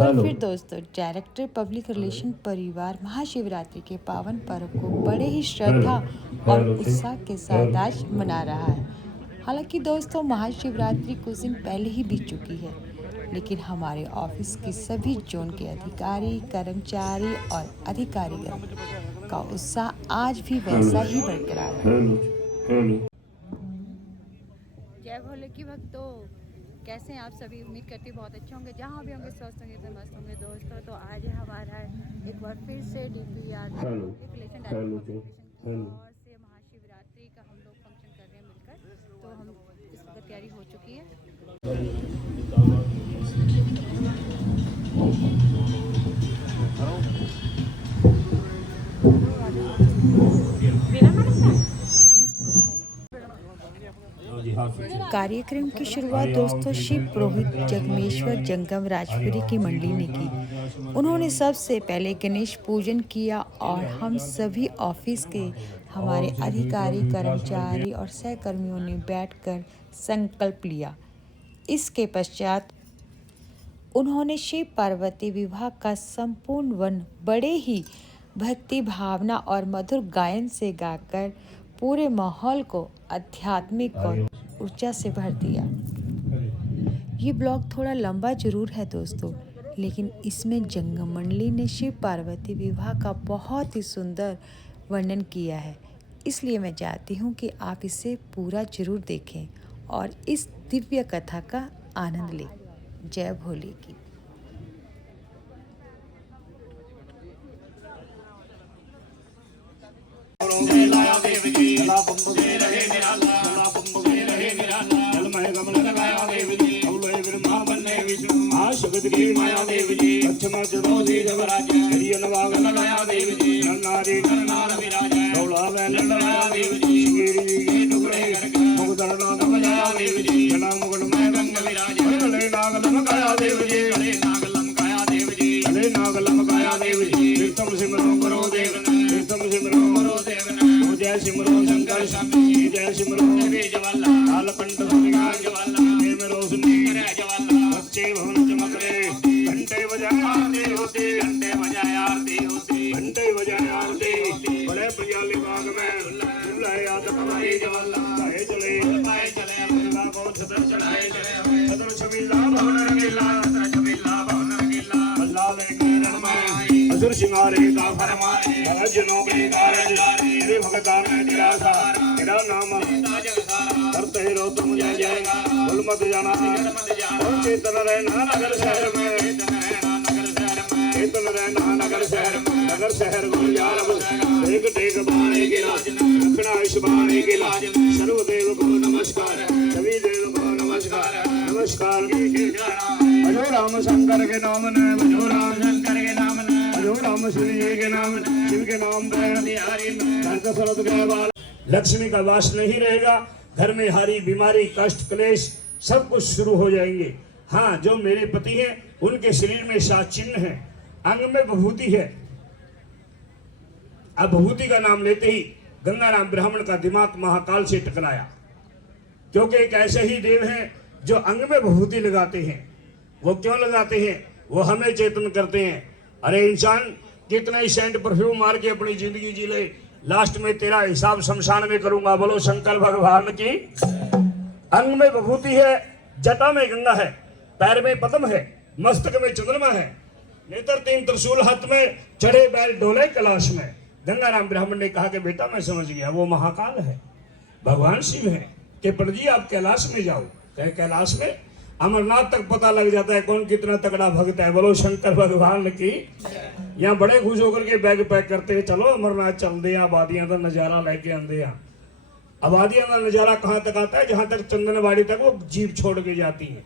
बार फिर दोस्तों director public relation परिवार महाशिवरात्रि के पावन पर्व को बड़े ही श्रद्धा और उत्साह के साथ आज मना रहा है। हालांकि दोस्तों महाशिवरात्रि कुछ दिन पहले ही बीत चुकी है, लेकिन हमारे ऑफिस के सभी जोन के अधिकारी, कर्मचारी और अधिकारीगण का उत्साह आज भी वैसा ही बरकरार है। जय भोले की भक्तों, कैसे हैं आप सभी? उम्मीद करती बहुत अच्छे होंगे, जहाँ भी होंगे स्वस्थ होंगे तो मस्त होंगे। दोस्तों तो आज है हमारा एक बार फिर से DPR रिलेशन और से महाशिवरात्रि का हम लोग फंक्शन कर रहे हैं मिलकर। तो हम इस वक्त तैयारी हो चुकी है। कार्यक्रम की शुरुआत दोस्तों शिव पुरोहित जगमेश्वर जंगम राजपुरी की मंडली ने की। उन्होंने सबसे पहले गणेश पूजन किया और हम सभी ऑफिस के हमारे अधिकारी, कर्मचारी और सहकर्मियों ने बैठकर संकल्प लिया। इसके पश्चात उन्होंने शिव पार्वती विवाह का संपूर्ण वन बड़े ही भक्ति भावना और मधुर गायन से गाकर पूरे माहौल को आध्यात्मिक और ऊर्जा से भर दिया। ये ब्लॉग थोड़ा लंबा जरूर है दोस्तों, लेकिन इसमें जंगम मंडली ने शिव पार्वती विवाह का बहुत ही सुंदर वर्णन किया है। इसलिए मैं चाहती हूँ कि आप इसे पूरा जरूर देखें और इस दिव्य कथा का आनंद लें। जय भोले की। जगत की माया देव जी लक्ष्मण जदोसी जगराज हरिय नवाग लगाया देव जी नन्नारी नरनार विराज डोला में लगाया देव जी गिरी के टुकड़े करके मुगदर नाग बजाया देव जी जना मुगल में गंग विराज गले नाग लमकाया देव जी गले नाग लमकाया देव जी गले नाग लमकाया देव जी कीर्तन सिमरो करो देव कीर्तन सिमरो करो देव जय सिमरो शंकर स्वामी जय सिमरो देवी जवाला कालकंठ सुनिगा जवाला में रोशनी करे जवाला बच्चे भवन घंटे बजाए आरती होती घंटे बजाए आरती होती घंटे बजाए आरती बड़े प्रियाली बाग में चुल्लाए याद कमाई जवाला पाए चले अल्लाह को सदर चढ़ाए चले सदर छबीला भवन रंगीला सदर छबीला भवन रंगीला अल्लाह ले किरण में असुर सिंगारे का फरमाए भजनों के कारज तेरे भगता में दिलासा तेरा नाम करते ही रो तुम जय जय भूल मत जाना चेतन रहना नगर शहर में चेतन रहना नगर शहर नगर शहर गुलजार एक टेक बाणे के लाज रखना इस बाणे के लाज सर्वदेव को नमस्कार सभी देव को नमस्कार नमस्कार भजो राम शंकर के नाम ने भजो राम शंकर के नाम ने भजो राम श्री के नाम शिव के नाम पर लक्ष्मी का वास नहीं रहेगा। घर में हारी बीमारी कष्ट क्लेश सब कुछ शुरू हो जाएंगे। हाँ, जो मेरे पति हैं उनके शरीर में 7 चिन्ह है, अंग में विभूति है। अब विभूति का नाम लेते ही गंगाराम ब्राह्मण का दिमाग महाकाल से टकराया, क्योंकि एक ऐसे ही देव हैं जो अंग में विभूति लगाते हैं। वो क्यों लगाते हैं? वो हमें चेतन करते हैं। अरे इंसान, कितना ही सेंट परफ्यूम मार के अपनी जिंदगी जी ले, लास्ट में तेरा हिसाब शमशान में करूंगा। बोलो शंकर भगवान की। अंग में विभूति है, जटा में गंगा है, पैर में पद्म है, मस्तक में चंद्रमा है, नेत्र 3 त्रिशूल हाथ में, चढ़े बैल डोले कैलाश में। गंगाराम ब्राह्मण ने कहा कि बेटा मैं समझ गया, वो महाकाल है, भगवान शिव है। कि पंडित जी आप कैलाश में जाओ। कहे कैलाश में? अमरनाथ तक पता लग जाता है कौन कितना तगड़ा भक्त है। बोलो शंकर भगवान की। यहाँ बड़े खुश होकर के बैग पैक करते हैं, चलो अमरनाथ चलते हैं, आबादियां का नजारा लेके आते हैं। आबादियां का नजारा कहाँ तक आता है? जहां तक चंदनवाड़ी तक वो जीप छोड़ के जाती है।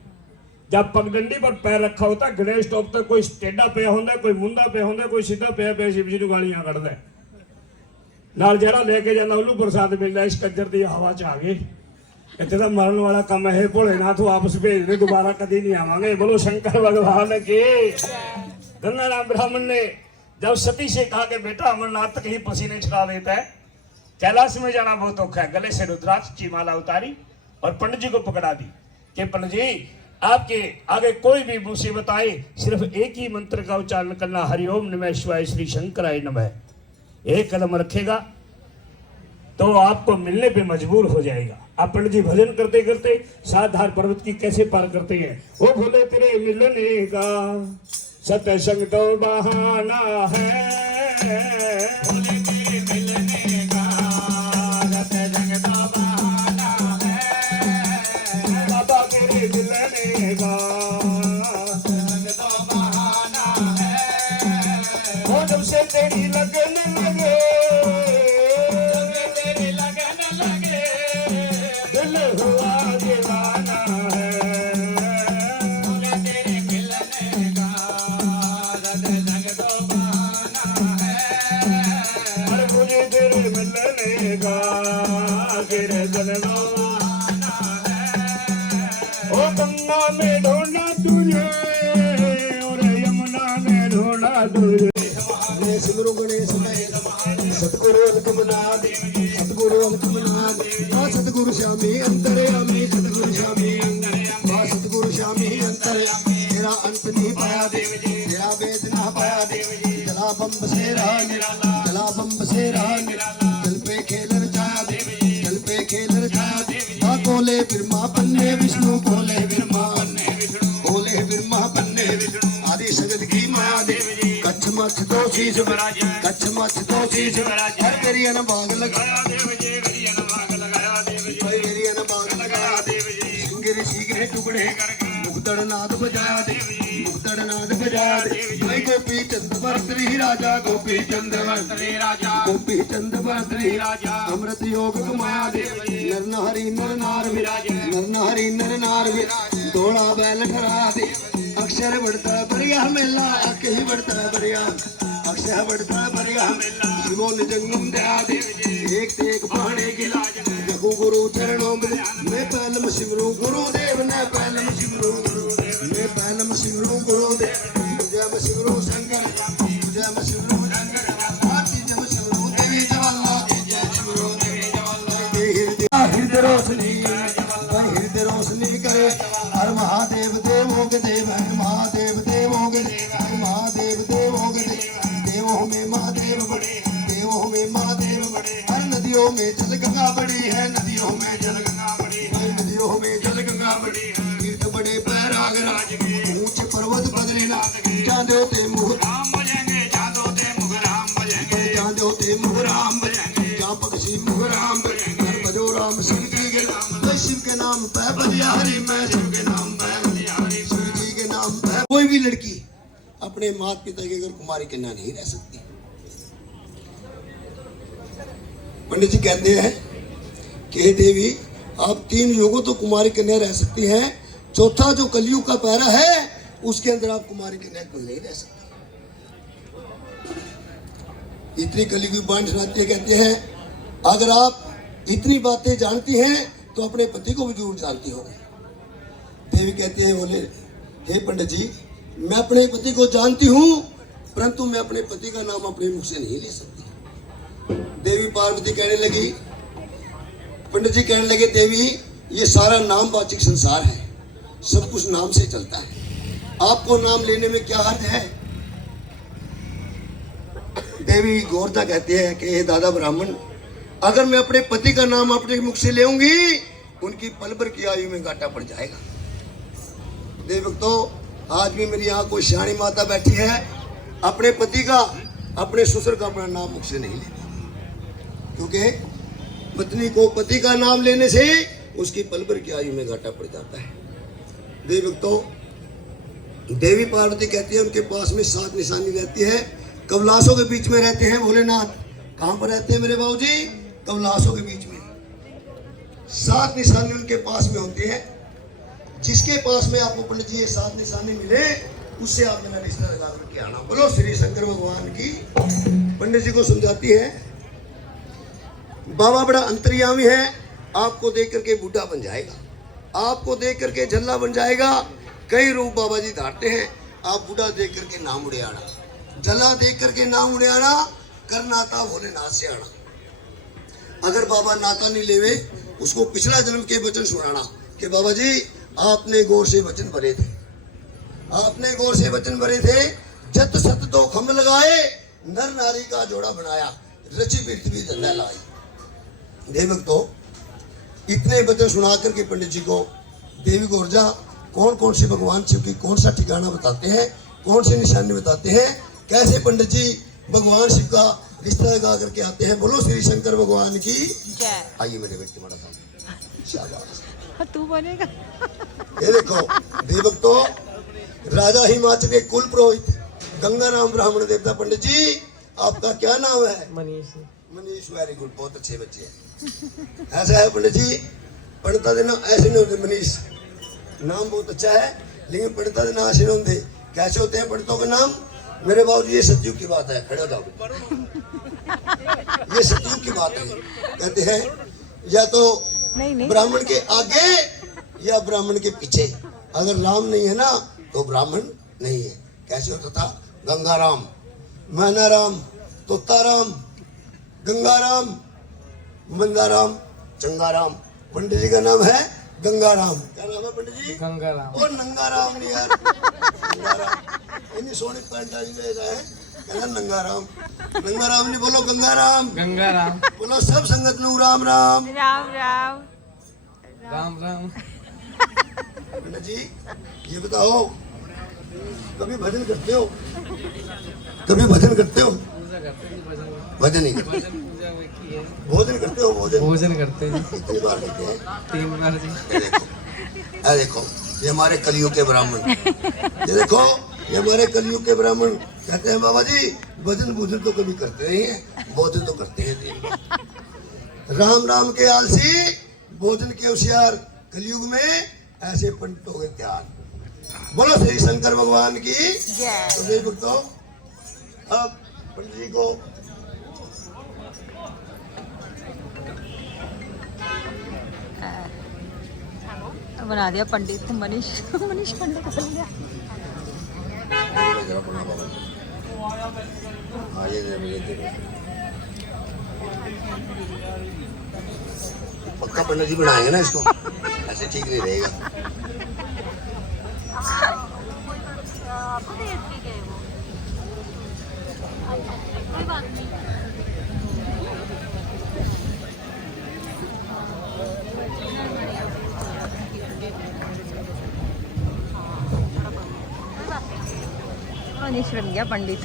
जब पगडंडी पर पैर रखा होता है, गणेश टॉप तक कोई टेढ़ा पे होता, कोई मुंडा पे होता, कोई सीधा पे शिव जी गालियां कढ़दा है। नाल जरा लेके जाना उल्लू प्रसाद मिलता है। इस कज्जर की हवा च आ गए, इतने तो मरण वाला कम है। भोलेनाथ वापस भेज दे, दोबारा कभी नहीं आवांगे। बोलो शंकर भगवान की। गंगाराम ब्राह्मण ने जब सती से कहा कि बेटा अमरनाथ तक ही पसीने छुड़ा देता है, कैलाश में जाना बहुत औखा है, गले से रुद्राक्ष की माला उतारी और पंडित जी को पकड़ा दी कि पंडित जी आपके आगे कोई भी मुसीबत आए, सिर्फ एक ही मंत्र का उच्चारण करना, हरिओम नमः शिवाय श्री शंकराय नमः। एक कदम रखेगा तो आपको मिलने पे मजबूर हो जाएगा। आप पंडित जी भजन करते करते सात धार पर्वत की कैसे पार करते हैं? वो बोले तेरे मिलने का सत्संग तो बहाना है, बोले तेरे मिलने का सत्संग तो बहाना है, बाबा तेरे मिलने का सत्संग तो बहाना है। वो जब से तेरी लगन लगे, दिल हुआ दीवाना है, बोले तेरे मिलने का सत्संग तो बहाना है, अरे मुझे तेरे मिलने का तेरे जन्म बहाना है। ओ गंगा में ढूंढा तुझे और यमुना में ढूंढा तुझे, सिमरो गणेश सतगुरु अलकमनाथ, सतगुरु अलकमनाथ, मां सतगुरु श्यामी अंतर्यामी, सतगुरु श्यामी मां सतगुरु श्यामी अंतर्यामी। तेरा अंत नहीं पाया देव जी, तेरा वेद ना पाया देव जी। जला बम्ब से रहा निराला, जला बम्ब से रहा निराला, जल पे खेल रचाया देव जी, जल पे खेल रचाया देव जी। कोले ब्रह्मा पन्ने विष्णु, कोले ब्रह्मा पन्ने विष्णु, कोले ब्रह्मा पन्ने विष्णु, आदि जगत की माया देव जी। कच्छ मच्छ तो शीश विराज, कच्छ मच्छ तो शीश विराज, हर तेरी अनभाग लगाया देव जी, मेरी अनभाग लगाया देव जी, मेरी अनभाग लगाया देव जी। सिंह ऋषि के टुकड़े करके मुक्तड़ नाद बजाया देव जी, मुक्तड़ नाद बजाया देव जी। भाई गोपी चंद भरतरी राजा, गोपी चंद भरतरी राजा, गोपी चंद भरतरी राजा, अमृत योग कमाया देव जी। नर नारी नर नार विराज, नर नारी नर नार विराज, दौड़ा बैल ठहरा दे, अक्षर बढ़ता बढ़िया मेला, आके ही बढ़ता बढ़िया, अक्षर बढ़ता बढ़िया मेला। शिवो ने जंगम दया दे, एक से एक पाने की लाज, जगो गुरु चरणों में मैं पहलम सिमरू गुरुदेव ने, पहलम सिमरू गुरुदेव, मैं पहलम सिमरू गुरुदेव, जय म सिमरू शंकर, जय म सिमरू शंकर, जय म सिमरू देवी जवाला, जय सिमरू देवी जवाला। हृदय रोशनी, हृदय रोशनी करे, हर महादेव देवों के देव, हर महादेव देवों के देव, हर महादेव देवों के देव। देवों में महादेव बड़े, देवों में महादेव बड़े, हर नदियों में जल गंगा बड़ी है, नदियों में जल गंगा बड़ी है, नदियों में जल गंगा बड़ी है। तीर्थ बड़े प्रयागराज के, ऊंचे पर्वत बद्रीनाथ के, चांदो ते मुख राम बजेंगे, चांदो ते मुख राम बजेंगे, चांदो ते मुख राम बजेंगे, जहाँ पक्षी मुख राम बजेंगे। हर बजो राम शिव जी के नाम, मैं शिव के नाम पे बलिहारी, मैं शिव के नाम पे बलिहारी, शिव जी के नाम पे। कोई भी लड़की अपने माता पिता के अगर कुमारी कन्या नहीं रह सकती। पंडित जी कहते हैं कि हे देवी, आप 3 युगों तो कुमारी कन्या रह सकती हैं, चौथा जो कलयुग का पहरा है उसके अंदर आप कुमारी कन्या नहीं रह सकती। इतनी कलयुग की बाणी सुनाते हैं, कहते हैं अगर आप इतनी बातें जानती हैं तो अपने पति को भी जरूर जानती होगी। देवी कहते हैं, बोले हे पंडित जी, मैं अपने पति को जानती हूँ, परंतु मैं अपने पति का नाम अपने मुख से नहीं ले सकती। देवी पार्वती कहने लगी, पंडित जी कहने लगे, देवी ये सारा नामवाचक संसार है, सब कुछ नाम से चलता है, आपको नाम लेने में क्या हर्ज है। देवी गौरता कहते हैं कि हे दादा ब्राह्मण, अगर मैं अपने पति का नाम अपने मुख से लेऊंगी, उनकी पल भर की आयु में घाटा पड़ जाएगा। देव भक्तों, आज भी मेरी यहाँ कोई सियाणी माता बैठी है, अपने पति का, अपने ससुर का अपना नाम मुख से नहीं लेती, क्योंकि पत्नी को पति का नाम लेने से उसकी पल भर की आयु में घाटा पड़ जाता है। देव भक्तों, देवी पार्वती कहती है उनके पास में 7 निशानी रहती है, कवलासों के बीच में रहते हैं। भोलेनाथ कहाँ पर रहते हैं मेरे बाबूजी? कवलासों के बीच में 7 निशानी उनके पास में होती है। जिसके पास में आपको पंडित जी ये 7 निशानी मिले, उससे आप मेरा रिश्ता लगा करके आना। बोलो श्री शंकर भगवान की। पंडित जी को समझाती है, बाबा बड़ा अंतर्यामी है, आपको देख करके बूढ़ा बन जाएगा, आपको देख करके झल्ला बन जाएगा। कई रूप बाबा जी धारते हैं, आप बूढ़ा देख करके नाम उड़ियाना, झल्ला देख करके नाम उड़ियाना, करनाता भोलेनाथ से आना। अगर बाबा नाता नहीं लेवे, उसको पिछला जन्म के वचन सुनाना कि बाबा जी आपने गौर से वचन भरे थे, आपने गौर से वचन भरे थे। जत सत दो खम्भ लगाए, नर नारी का जोड़ा बनाया, रची पृथ्वी धंधा लाई। देवक तो इतने वचन सुना करके पंडित जी को देवी को ऊर्जा कौन कौन से भगवान शिव की कौन सा ठिकाना बताते हैं, कौन से निशानी बताते हैं, कैसे पंडित जी भगवान शिव का रिश्ता लगा करके आते हैं। बोलो श्री शंकर भगवान की जय। आइए मेरे बेटे बड़ा साहब, शाबाश। तू बनेगा। ये देखो देवक तो राजा हिमाचल के कुल पुरोहित गंगाराम ब्राह्मण देवता। पंडित जी आपका क्या नाम है? मनीष। मनीष, वेरी गुड, बहुत अच्छे बच्चे हैं। ऐसा है पंडित जी, पढ़ता देना ऐसे नहीं होते। मनीष नाम बहुत अच्छा है, लेकिन पढ़ता देना ऐसे नहीं होते। कैसे होते हैं पढ़तों के नाम? मेरे बाबू जी ये सतयुग की बात है, खड़े हो जाओ। ये सतयुग की बात है। कहते हैं या तो नहीं। ब्राह्मण के आगे या ब्राह्मण के पीछे, अगर राम नहीं है ना तो ब्राह्मण नहीं है। कैसे होता था? गंगाराम, मैनाराम, तोताराम, गंगाराम, मंदाराम, चंगाराम। पंडित जी का नाम है गंगाराम। क्या नाम है पंडित जी? गंगाराम। और नंगाराम नहीं यार, गंगाराम। इन्हीं सोने पैंट आज में है, कहना नंगाराम। नंगाराम नहीं, बोलो गंगाराम। गंगाराम। बोलो सब संगत नु राम राम। राम राम। राम राम। पंडित जी ये बताओ, कभी भजन करते हो? कभी भजन करते हो? पूजा करते हैं, भजन। भजन नहीं करते। भजन पूजा वो की है। भोजन करते हो? भोजन भोजन करते हैं कितनी बार करते हैं? 3 बार जी। ये देखो ये हमारे कलयुग के ब्राह्मण। ये देखो ये हमारे कलयुग के ब्राह्मण कहते हैं बाबा जी भजन भोजन तो कभी करते नहीं है, भोजन तो करते हैं 3 बार। राम राम के आलसी, भोजन के होशियार, कलयुग में ऐसे पंडितों के त्याग। बोलो श्री शंकर भगवान की जय। तो देख भक्तों, अब पंडित जी को बना दिया पंडित मनीष। मनीष पंडित बन गया। पक्का पंडित जी बनाएंगे ना इसको, ऐसे ठीक नहीं रहेगा। मनीष बन गया पंडित।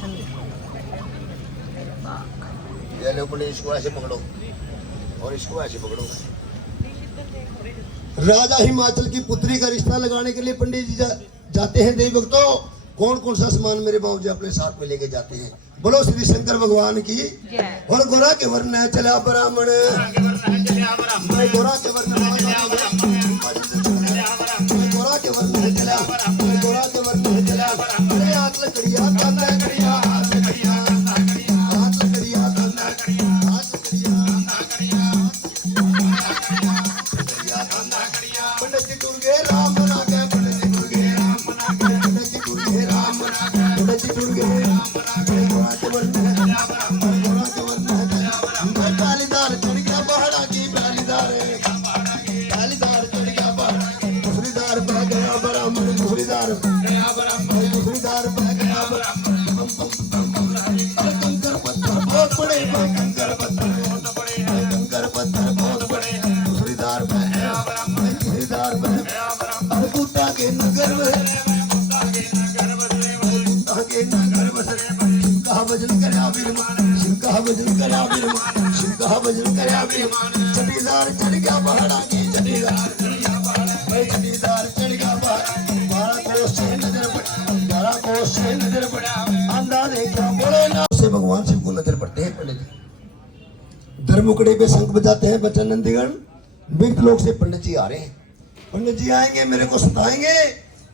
ये लो पंडित, इसको ऐसे पकड़ो और इसको ऐसे पकड़ो। राजा हिमाचल की पुत्री का रिश्ता लगाने के लिए पंडित जी जाते हैं। देवी भक्तों कौन कौन सा सामान मेरे बाबू जी अपने साथ में लेके जाते हैं? बोलो श्री शंकर भगवान की। और गोरा के वर्ण चला ब्राह्मण, गोरा के वर्ण, गोरा के वर्ण चला, गोरा के वर्ण चला। अरे हाथ लकड़िया ताना कड़िया, हाथ लकड़िया, हाथ लकड़िया ताना कड़िया, हाथ लकड़िया, पंडित जी टूट गए राम बना के, पंडित जी टूट गए राम बना के, पंडित जी टूट गए राम बना के, पंडित जी टूट गए राम बना के। गोरा के वर्ण है, गोरा के वर्ण है। डालीदार चढ़ गया पहाड़ा की, डालीदार डालीदार चढ़ गया पहाड़ा, दूसरीदार बह गया ब्राह्मण, दूसरीदार दूसरीदार बह गया ब्राह्मण। अरे कंकर पत्थर बहुत बड़े, कंकर पत्थर बहुत बड़े, कंकर पत्थर बहुत बड़े। दूसरीदार बह गया ब्राह्मण, दूसरीदार बह गया ब्राह्मण। अरे कुत्ता के नगर में, कुत्ता के नगर बसे, शिव का भजन करया विरमान, शिव का भजन करया विरमान, शिव का भजन करया विरमान। चटीदार चढ़ गया पहाड़ा की, चटीदार चढ़ गया पहाड़ा, चटीदार चढ़ गया पहाड़ा। 12 कोस से नजर पड़ा, 12 कोस से नजर पड़ा, अंधा देखा बोले ना से भगवान शिव को नजर पड़ते हैं। पंडित जी धर्मुकड़े पे शंख बजाते हैं बच्चा नंदीगण। मृत लोग से पंडित जी आ रहे हैं। पंडित जी आएंगे, मेरे को सताएंगे,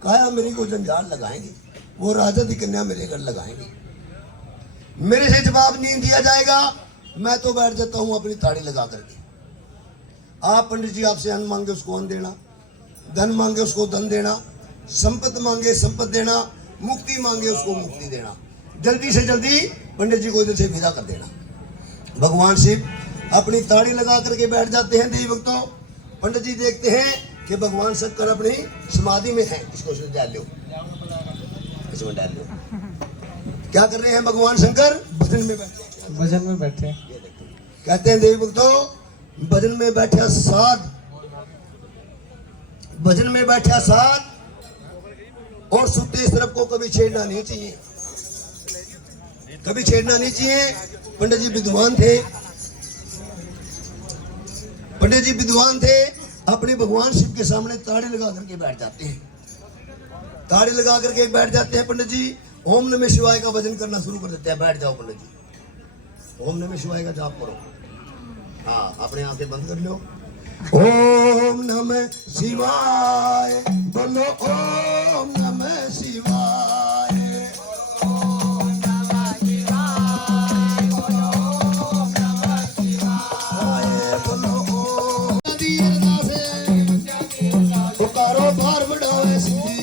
काया मेरे को जंजाल लगाएंगे, वो राजा की कन्या मेरे घर लगाएंगे। मेरे से जवाब नहीं दिया जाएगा, मैं तो बैठ जाता हूं अपनी ताड़ी लगा करके। आप पंडित जी आपसे अन्न मांगे उसको अन्न देना, धन मांगे उसको धन देना, संपत्ति मांगे संपत्ति देना, मुक्ति मांगे उसको मुक्ति देना। जल्दी से जल्दी पंडित जी को इधर से विदा कर देना। भगवान शिव अपनी ताड़ी लगा करके बैठ जाते हैं। देवी भक्तों पंडित जी देखते हैं कि भगवान शंकर अपनी समाधि में है। इसको इसमें डाल लो, इसमें डाल लो। क्या कर रहे हैं भगवान शंकर? भजन में बैठे। भजन में बैठे। ये देखो, कहते हैं देवी भक्तों, भजन में बैठा साध, भजन में बैठा साध, और सुते सरप को कभी छेड़ना नहीं चाहिए, कभी छेड़ना नहीं चाहिए। पंडित जी विद्वान थे, पंडित जी विद्वान थे, अपने भगवान शिव के सामने ताड़ी लगा करके बैठ जाते हैं, ताड़ी लगा करके बैठ जाते हैं पंडित जी। ओम नमः शिवाय का भजन करना शुरू कर देते हैं। बैठ जाओ पंडित जी, ओम नमः शिवाय का जाप करो। हाँ, अपने आंखें बंद कर लो। ओम नमः शिवाय बोलो, ओम नमः शिवाय, ओम नमः शिवाय बोलो, ओम नमः शिवाय बोलो, ओम दी अरदास है। कारोबार बढ़ावे शिव जी,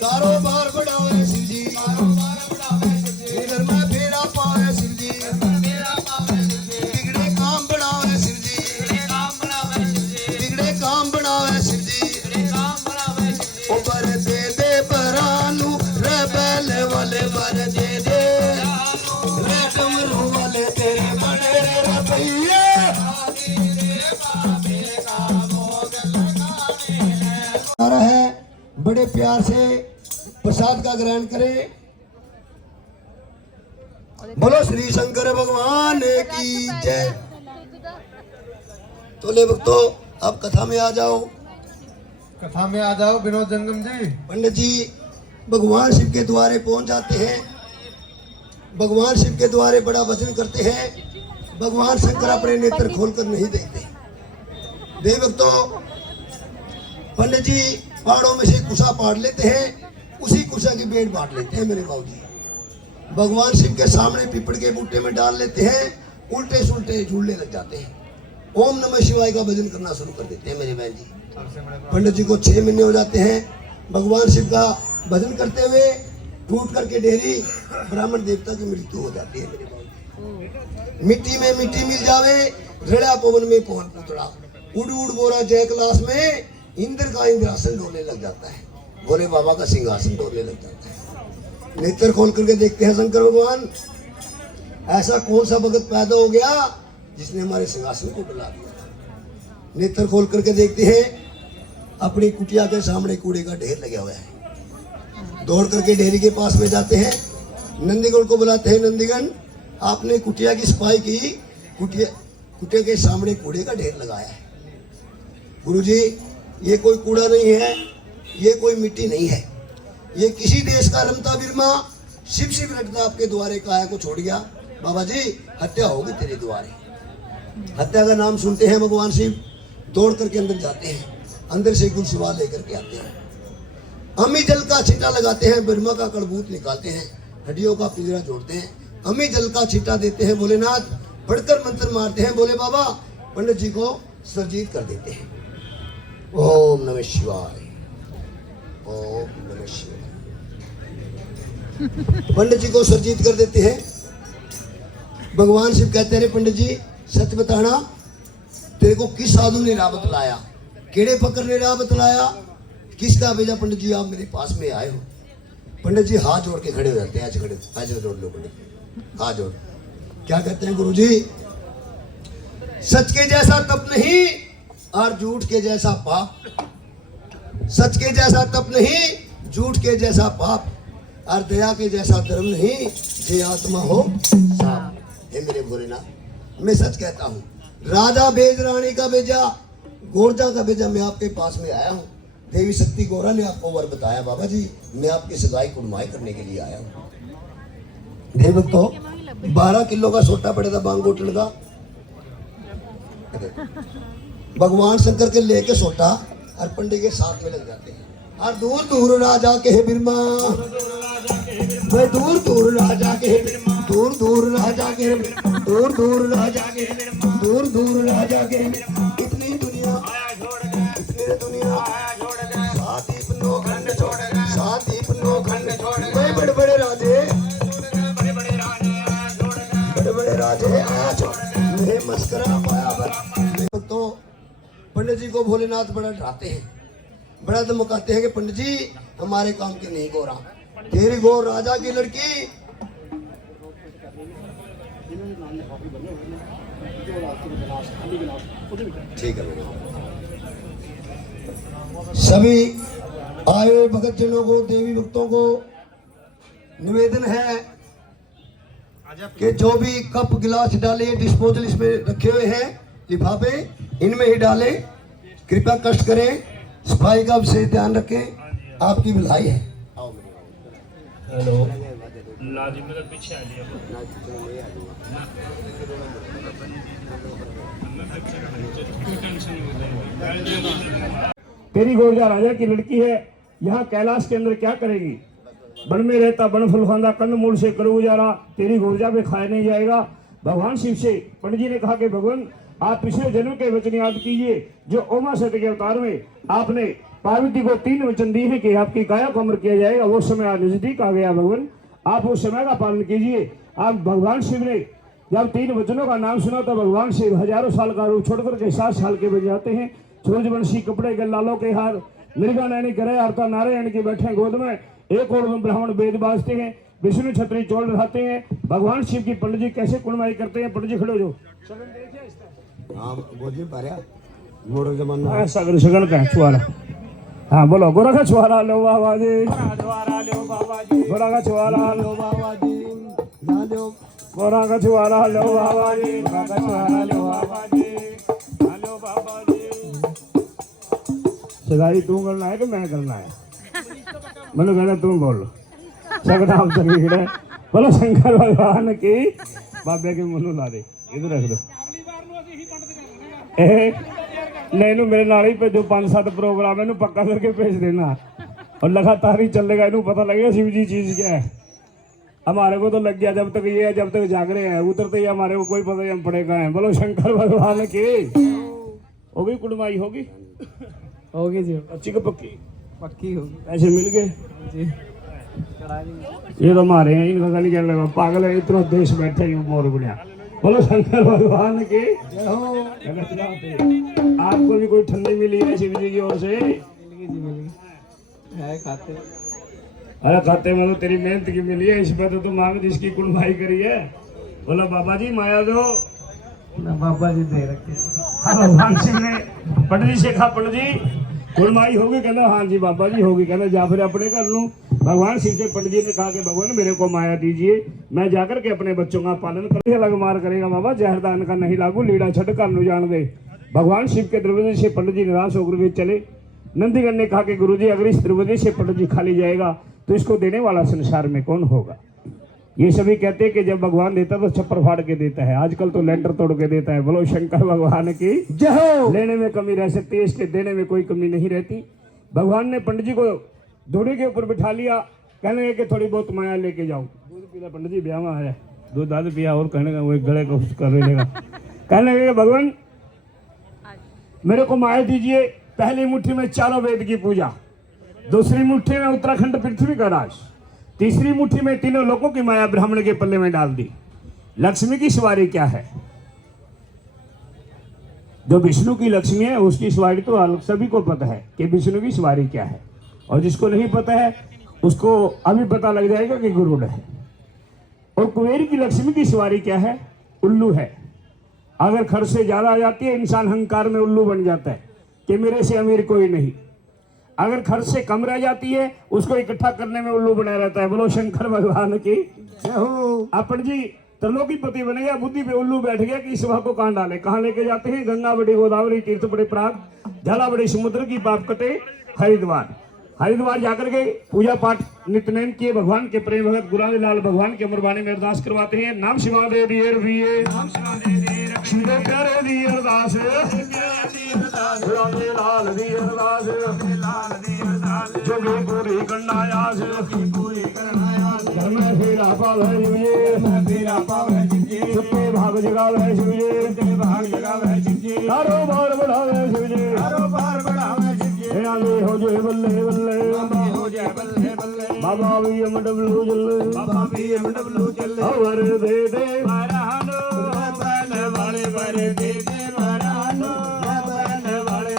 कारोबार बढ़ावे शिव जी, घर में फेरा पावे शिव जी, बिगड़े काम बढ़ावे शिव जी, बिगड़े काम बढ़ावे शिव जी। ऊपर दे दे परानू रे बैले वाले, बर दे दे रे डमरू वाले, तेरे बड़े रे भैया आ रहा है। बड़े प्यार से प्रसाद का ग्रहण करें। बोलो श्री शंकर भगवान की जय। तो ले भक्तों, अब कथा में आ जाओ। कथा में आ जाओ विनोद जंगम जी। पंडित जी भगवान शिव के द्वारे पहुंच जाते हैं, भगवान शिव के द्वारे बड़ा भजन करते हैं। भगवान शंकर अपने नेत्र खोलकर नहीं देखते। देव भक्तों, पंडित जी पहाड़ों में से कुशा पाड़ लेते हैं, उसी कुशा की बेड़ बांट लेते हैं मेरे बाबू जी। भगवान शिव के सामने पीपड़ के बूटे में डाल लेते हैं, उल्टे सुल्टे झूलने लग जाते हैं। ओम नमः शिवाय का भजन करना शुरू कर देते हैं मेरे बहन जी। पंडित जी को 6 महीने हो जाते हैं भगवान शिव का भजन करते हुए। टूट करके डेहरी ब्राह्मण देवता की मृत्यु हो जाती है मेरे बाबू। मिट्टी में मिट्टी मिल जावे, रड़ा पवन में पवन पुतड़ा, उड़ उड़ बोरा जय क्लास में इंद्र का इंद्रासन डोलने लग जाता है, भोले बाबा का सिंहासन डोलने लग जाता है। नेत्र खोल करके देखते हैं शंकर भगवान, ऐसा कौन सा भगत पैदा हो गया जिसने हमारे सिंहासन को डुला दिया। नेत्र खोल करके देखते हैं, अपनी कुटिया के सामने कूड़े का ढेर लगा हुआ है। दौड़ करके डेहरी के पास में जाते हैं, नंदीगण को बुलाते हैं। नंदीगण, आपने कुटिया की सफाई की, कुटिया के सामने कूड़े का ढेर लगाया है। गुरुजी, ये कोई कूड़ा नहीं है, ये कोई मिट्टी नहीं है, ये किसी देश का रमता बिरमा शिव शिव रटता आपके द्वारे काया को छोड़ गया। बाबा जी, हत्या होगी तेरे द्वारे। हत्या का नाम सुनते हैं भगवान शिव, दौड़ करके अंदर जाते हैं, अंदर से गुलशुवा लेकर के आते हैं। अमी जल का छींटा लगाते हैं, बिरमा का कड़बूत निकालते हैं, हड्डियों का पिंजरा जोड़ते हैं, अमी जल का छींटा देते हैं भोलेनाथ, पढ़कर मंत्र मारते हैं भोले बाबा, पंडित जी को सर्जित कर देते हैं। ओम नमः शिवाय, ओम नमः शिवाय। पंडित जी को सर्जित कर देते हैं। भगवान शिव कहते हैं, पंडित जी सच बताना, तेरे को किस साधु ने राह बतलाया, केड़े फकर ने राह बतलाया, किसका भेजा पंडित जी आप मेरे पास में आए हो। पंडित जी हाथ जोड़ के खड़े हो जाते हैं, आज खड़े, हाथ जोड़ लो पंडित जी, हाथ जोड़। क्या कहते हैं गुरु जी? सच के जैसा तप नहीं और झूठ के जैसा पाप, सच के जैसा तप नहीं, झूठ के जैसा पाप, और दया के जैसा धर्म नहीं, जे आत्मा हो साफ। हे मेरे भोलेनाथ, मैं सच कहता हूँ, राजा भेज रानी का भेजा, गोरजा का भेजा, मैं आपके पास में आया हूँ। देवी शक्ति गौरा ने आपको वर बताया बाबा जी, मैं आपकी सगाई कुड़माई करने के लिए आया हूँ। देव तो 12 किलो का सोटा पड़ा था बांगोटल का, भगवान शंकर के लेके सोटा और पंडित के साथ में लग जाते हैं। और दूर दूर राजा के बिरमा, दूर दूर राजा के, दूर दूर राजा के, दूर दूर राजा के, दूर दूर राजा के, इतनी दुनिया, इतनी दुनिया, सादीप नो खंड छोड़, सादीप नो खंड छोड़, बड़े बड़े राजे, बड़े बड़े राजे आया छोड़, मैं मस्करा पाया। तो पंडित जी को भोलेनाथ बड़ा डराते हैं, बड़ा धमकाते हैं कि पंडित जी हमारे काम की नहीं गोरा, तेरी गौर राजा की लड़की। ठीक है, सभी आए हुए भगत जनों को, देवी भक्तों को निवेदन है कि जो भी कप गिलास डाले, डिस्पोजल इसमें रखे हुए हैं लिफाफे, इनमें ही डालें। कृपया कष्ट करें, सफाई का विशेष ध्यान रखें, आपकी भलाई है। हेलो लाजी मेरे पीछे आ लिया। तेरी गोरजा राजा की लड़की है, यहाँ कैलाश के अंदर क्या करेगी? बन में रहता बन फुलफांदा, कंद मूल से करो गुजारा, तेरी गोरजा पे खाया नहीं जाएगा। भगवान शिव से पंडित जी ने कहा कि भगवान आप पिछले जन्म के वचन याद कीजिए, जो ओमा सत्य के अवतार में आपने पार्वती को 3 वचन दिए हैं कि आपकी काया को अमर किया जाएगा। वो समय आज नजदीक आ गया भगवान, आप उस समय का पालन कीजिए। आप भगवान शिव ने जब 3 वचनों का नाम सुना तो भगवान शिव हजारों साल का रूप छोड़कर के 7 साल के बन जाते हैं। सूर्यवंशी कपड़े के लालों के हार, मृगा नैनी करे अर्था नारायण के बैठे गोद में, एक और ब्राह्मण वेद बाजते हैं, विष्णु छत्री चोल रहते हैं। भगवान शिव की पंडित जी कैसे कुणमाई करते हैं? पंडित जी खड़े हो जो सगन सगन का छुआरा। हाँ बोलो, गोरा का छुआरा लो बाबा जी, गोरा का छुआरा लो बाबा जी, गोरा का छुआरा लो बाबा जी, गोरा का छुआरा लो बाबा जी, लो बाबा जी। सगाई तू करना है कि मैं करना है? मैंने कहना तुम बोलो, सगनाम चंगी बोलो शंकर भगवान की। बाबे के मुँह ला दे, इधर रख दो। नहीं मेरे नाल ही भेजो 5-7 प्रोग्राम, इन्हू पक्का करके भेज देना और लगातार ही चलेगा। इन्हू पता लगेगा शिव जी चीज क्या है। हमारे को तो लग गया जब तक ये है, जब तक जाग रहे हैं उतरते ही हमारे को कोई पता नहीं हम पड़ेगा है। बोलो शंकर भगवान की। हो गई कुड़माई? होगी होगी जी, अच्छी को पक्की पक्की होगी। ऐसे मिल गए जी, ये तो हमारे हैं, इनका गली कहने लगा पागल है, इतना देश बैठे ही मोर बुनिया। बोलो शंकर भगवान की। आपको भी कोई ठंडी मिली है शिव जी की ओर से? है खाते। अरे खाते में तो तेरी मेहनत की मिली है, इसमें तो तुम मांग जिसकी कुलमाई करी है। बोलो बाबा जी माया दो ना, बाबा जी दे रखे। भगवान शिव ने पंडित जी से कहा पंडित जी कुलमाई होगी? कहना हाँ जी बाबा जी होगी। कहना जा फिर अपने कर लूँ। भगवान शिव से पंडित जी ने कहा कि भगवान मेरे को माया दीजिए, मैं जाकर के अपने बच्चों का पालन कर। अलग मार करेगा बाबा, जहरदान का नहीं लागू, लीड़ा छट कर नु जान दे। भगवान शिव के दरवाजे से पंडित जी निराश होकर के चले। नंदीगण ने कहा कि गुरुजी अगर इस दरवाजे से पंडित जी खाली जाएगा तो इसको देने वाला संसार में कौन होगा? ये सभी कहते हैं कि जब भगवान देता तो छप्पर फाड़ के देता है, आजकल तो लेंटर तोड़ के देता है। बोलो शंकर भगवान की जय हो। लेने में कमी रह सकती है, इसके देने में कोई कमी नहीं रहती। भगवान ने पंडित जी को घोड़े के ऊपर बिठा लिया, कहने लगे कि थोड़ी बहुत माया लेके जाओ। दूध पीला पंडित जी, ब्याह में आया, दूध दाद पिया और कहने का वो गले को कर लेगा। कहने लगे भगवान मेरे को माया दीजिए। पहली मुट्ठी में चारों वेद की पूजा, दूसरी मुट्ठी में उत्तराखंड पृथ्वी का राज, तीसरी मुट्ठी में तीनों लोगों की माया ब्राह्मण के पल्ले में डाल दी। लक्ष्मी की सवारी क्या है? जो विष्णु की लक्ष्मी है उसकी सवारी तो सभी को पता है कि विष्णु की सवारी क्या है, और जिसको नहीं पता है उसको अभी पता लग जाएगा कि गुरुड़ है। और कुबेर की लक्ष्मी की सवारी क्या है? उल्लू है। अगर खर्च से ज्यादा आ जाती है इंसान अहंकार में उल्लू बन जाता है कि मेरे से अमीर कोई नहीं। अगर खर्च से कम रह जाती है उसको इकट्ठा करने में उल्लू बना रहता है। बोलो शंकर भगवान की। अपन जी त्रिलोकीपति बन गया, बुद्धि पे उल्लू बैठ गया कि इस सभा को कहां डाले, कहां लेके जाते हैं? गंगा बड़ी गोदावरी, तीर्थ बड़े प्राग, झाला बड़ी समुद्र की पाप कटे हरिद्वार। हरिद्वार जाकर के पूजा पाठ नित्यनेम किए, भगवान के प्रेम भगत गुलाब लाल भगवान के अमरवाणी में अरदास करवाते हैं। नाम शिवा दे दिए रविए, नाम शिवा दे दिए रविए, प्यारे दी अरदास, गुलाब लाल दी अरदास, लाल दी अरदास, जो भी पूरी करना आस, पूरी करना आस, घर में फेरा पावे शिवजी, फेरा पावे शिवजी, सुते भाग जगावे शिवजी, सुते भाग जगावे शिवजी, कारोबार बढ़ावे शिवजी, कारोबार बढ़ावे शिवजी, हो जाए बल्ले बल्ले, हो जाए बल्ले बल्ले, बाबा BMW चले, बाबा BMW चले, और दे दे वरानो, बल वाले वर दे दे वरानो, बल वाले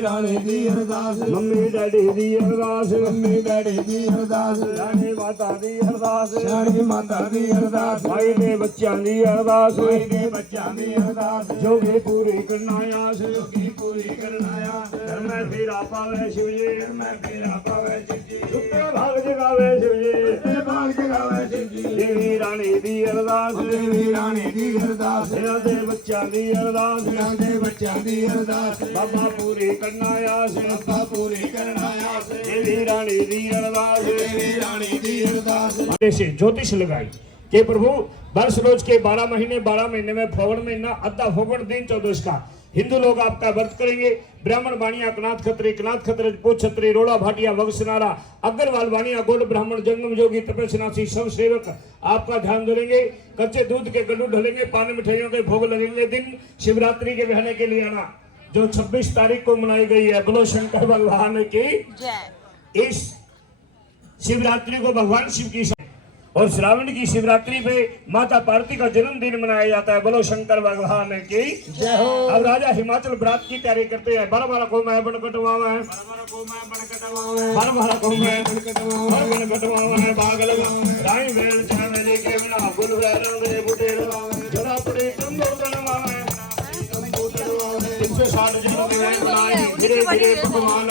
राणे दी अरदास मम्मी डैडी दी अरदास मम्मी डैडी दी अरदास राणी माता दी अरदास राणी माता दी अरदास भाई दे बच्चों दी अरदास भाई दे बच्चा दी अरदास जोगी पूरी करना आस जोगी पूरी करना आस घर में फेरा पावे शिव जी घर में फेरा पावे शिव जी सुते भाग जगावे शिव जी ते भाग जगावे शिव जी देवी रानी दी अरदास देवी राणी दी अरदास ਇਹਨਾਂ ਦੇ ਬੱਚਿਆਂ ਦੀ ਅਰਦਾਸ ਇਹਨਾਂ ਦੇ ਬੱਚਿਆਂ ਦੀ ਅਰਦਾਸ ਬਾਬਾ ਪੂਰੀ ਕਰਨਾ ਆਸ ਬਾਬਾ ਪੂਰੀ ਕਰਨਾ ਆਸ ਦੇਵੀ ਰਾਣੀ ਦੀ ਅਰਦਾਸ ਦੇਵੀ ਰਾਣੀ ਦੀ ਅਰਦਾਸ से ज्योतिष लगाई कि प्रभु वर्ष रोज के 12 महीने में फागुन महीना अद्धा फागुन दिन 14 का हिंदू लोग आपका व्रत करेंगे। ब्राह्मण बाणिया कनाथ खत्री पोछ छत्री रोड़ा भाटिया वगसनारा अग्रवाल बाणिया गोल ब्राह्मण जंगम जोगी तपस्नासी सब सेवक आपका ध्यान धरेंगे। कच्चे दूध के गड्ढू ढलेंगे, पान मिठाइयों के भोग लगेंगे। दिन शिवरात्रि के बहने के लिए आना जो 26 तारीख को मनाई गई है। बोलो शंकर भगवान की जय। इस शिवरात्रि को भगवान शिव की और श्रावण की शिवरात्रि पे माता पार्वती का जन्मदिन मनाया जाता है। बोलो शंकर भगवान की जय हो। अब राजा हिमाचल बरात की तैयारी करते हैं। बारह को मैं बन कटवावा है, बारह को मैं बन कटवावा है। बाग लगा राई वेल चावे लेके बिना गुल वैरों दे बूटे जरा पड़े तुम बनवा है 360 जन्म बनाए धीरे धीरे भगवान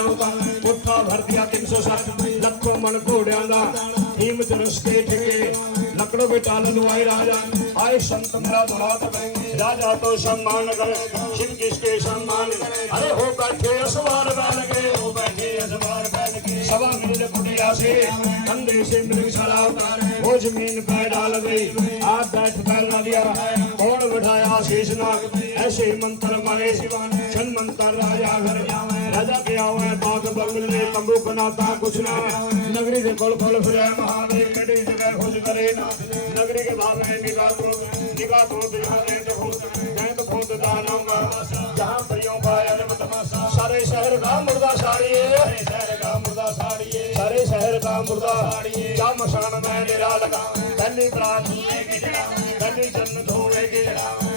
उठा भर दिया 360 लखों मन घोड़िया का हीम धनुष के ठेके लकड़ों के टाल दुआए राजा आए संत मेरा धरात राजा तो सम्मान कर शिव किसके सम्मान अरे हो बैठे असवार बैल के हो बैठे असवार बैल के सवा मिल कुटिया से कंधे से मृगशाला वो जमीन पे डाल गई आप बैठ कर न दिया कौन बिठाया शेषनाग ऐसे मंत्र मारे छन मंत्र राजा घर राजा के आवे बाग बंगले तंबू बनाता कुछ ना नगरी से खोल खोल फिरे महादेव कड़ी जगह खोज करे ना नगरी के भाव में निगाह तो दिखाने तो भूत दानव जहाँ परियों का तमाशा सारे शहर का मुर्दा साड़िए सारे शहर का मुर्दा क्या मशान में डेरा लगा पहली बरात पहली जन्म धोएगी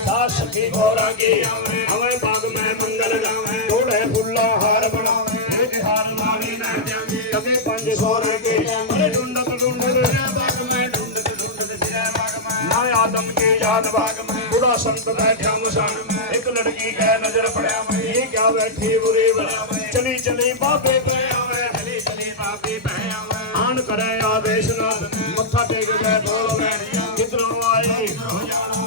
सास सखी घोरा की हमें बाग में मंगल गावे थोड़े फुल्ला हार बना हार मारी ना कभी 500 के अरे ढूंढत बाग में माया आदम के याद बाग में बुढ़ा संत बैठा मसान एक लड़की के नजर पड़ा ये क्या बैठी बुरी बला चली चली बाबे पे चली बाबे पे आन करे आदेश ना मत्था टेक गए बोल गए कितनों आए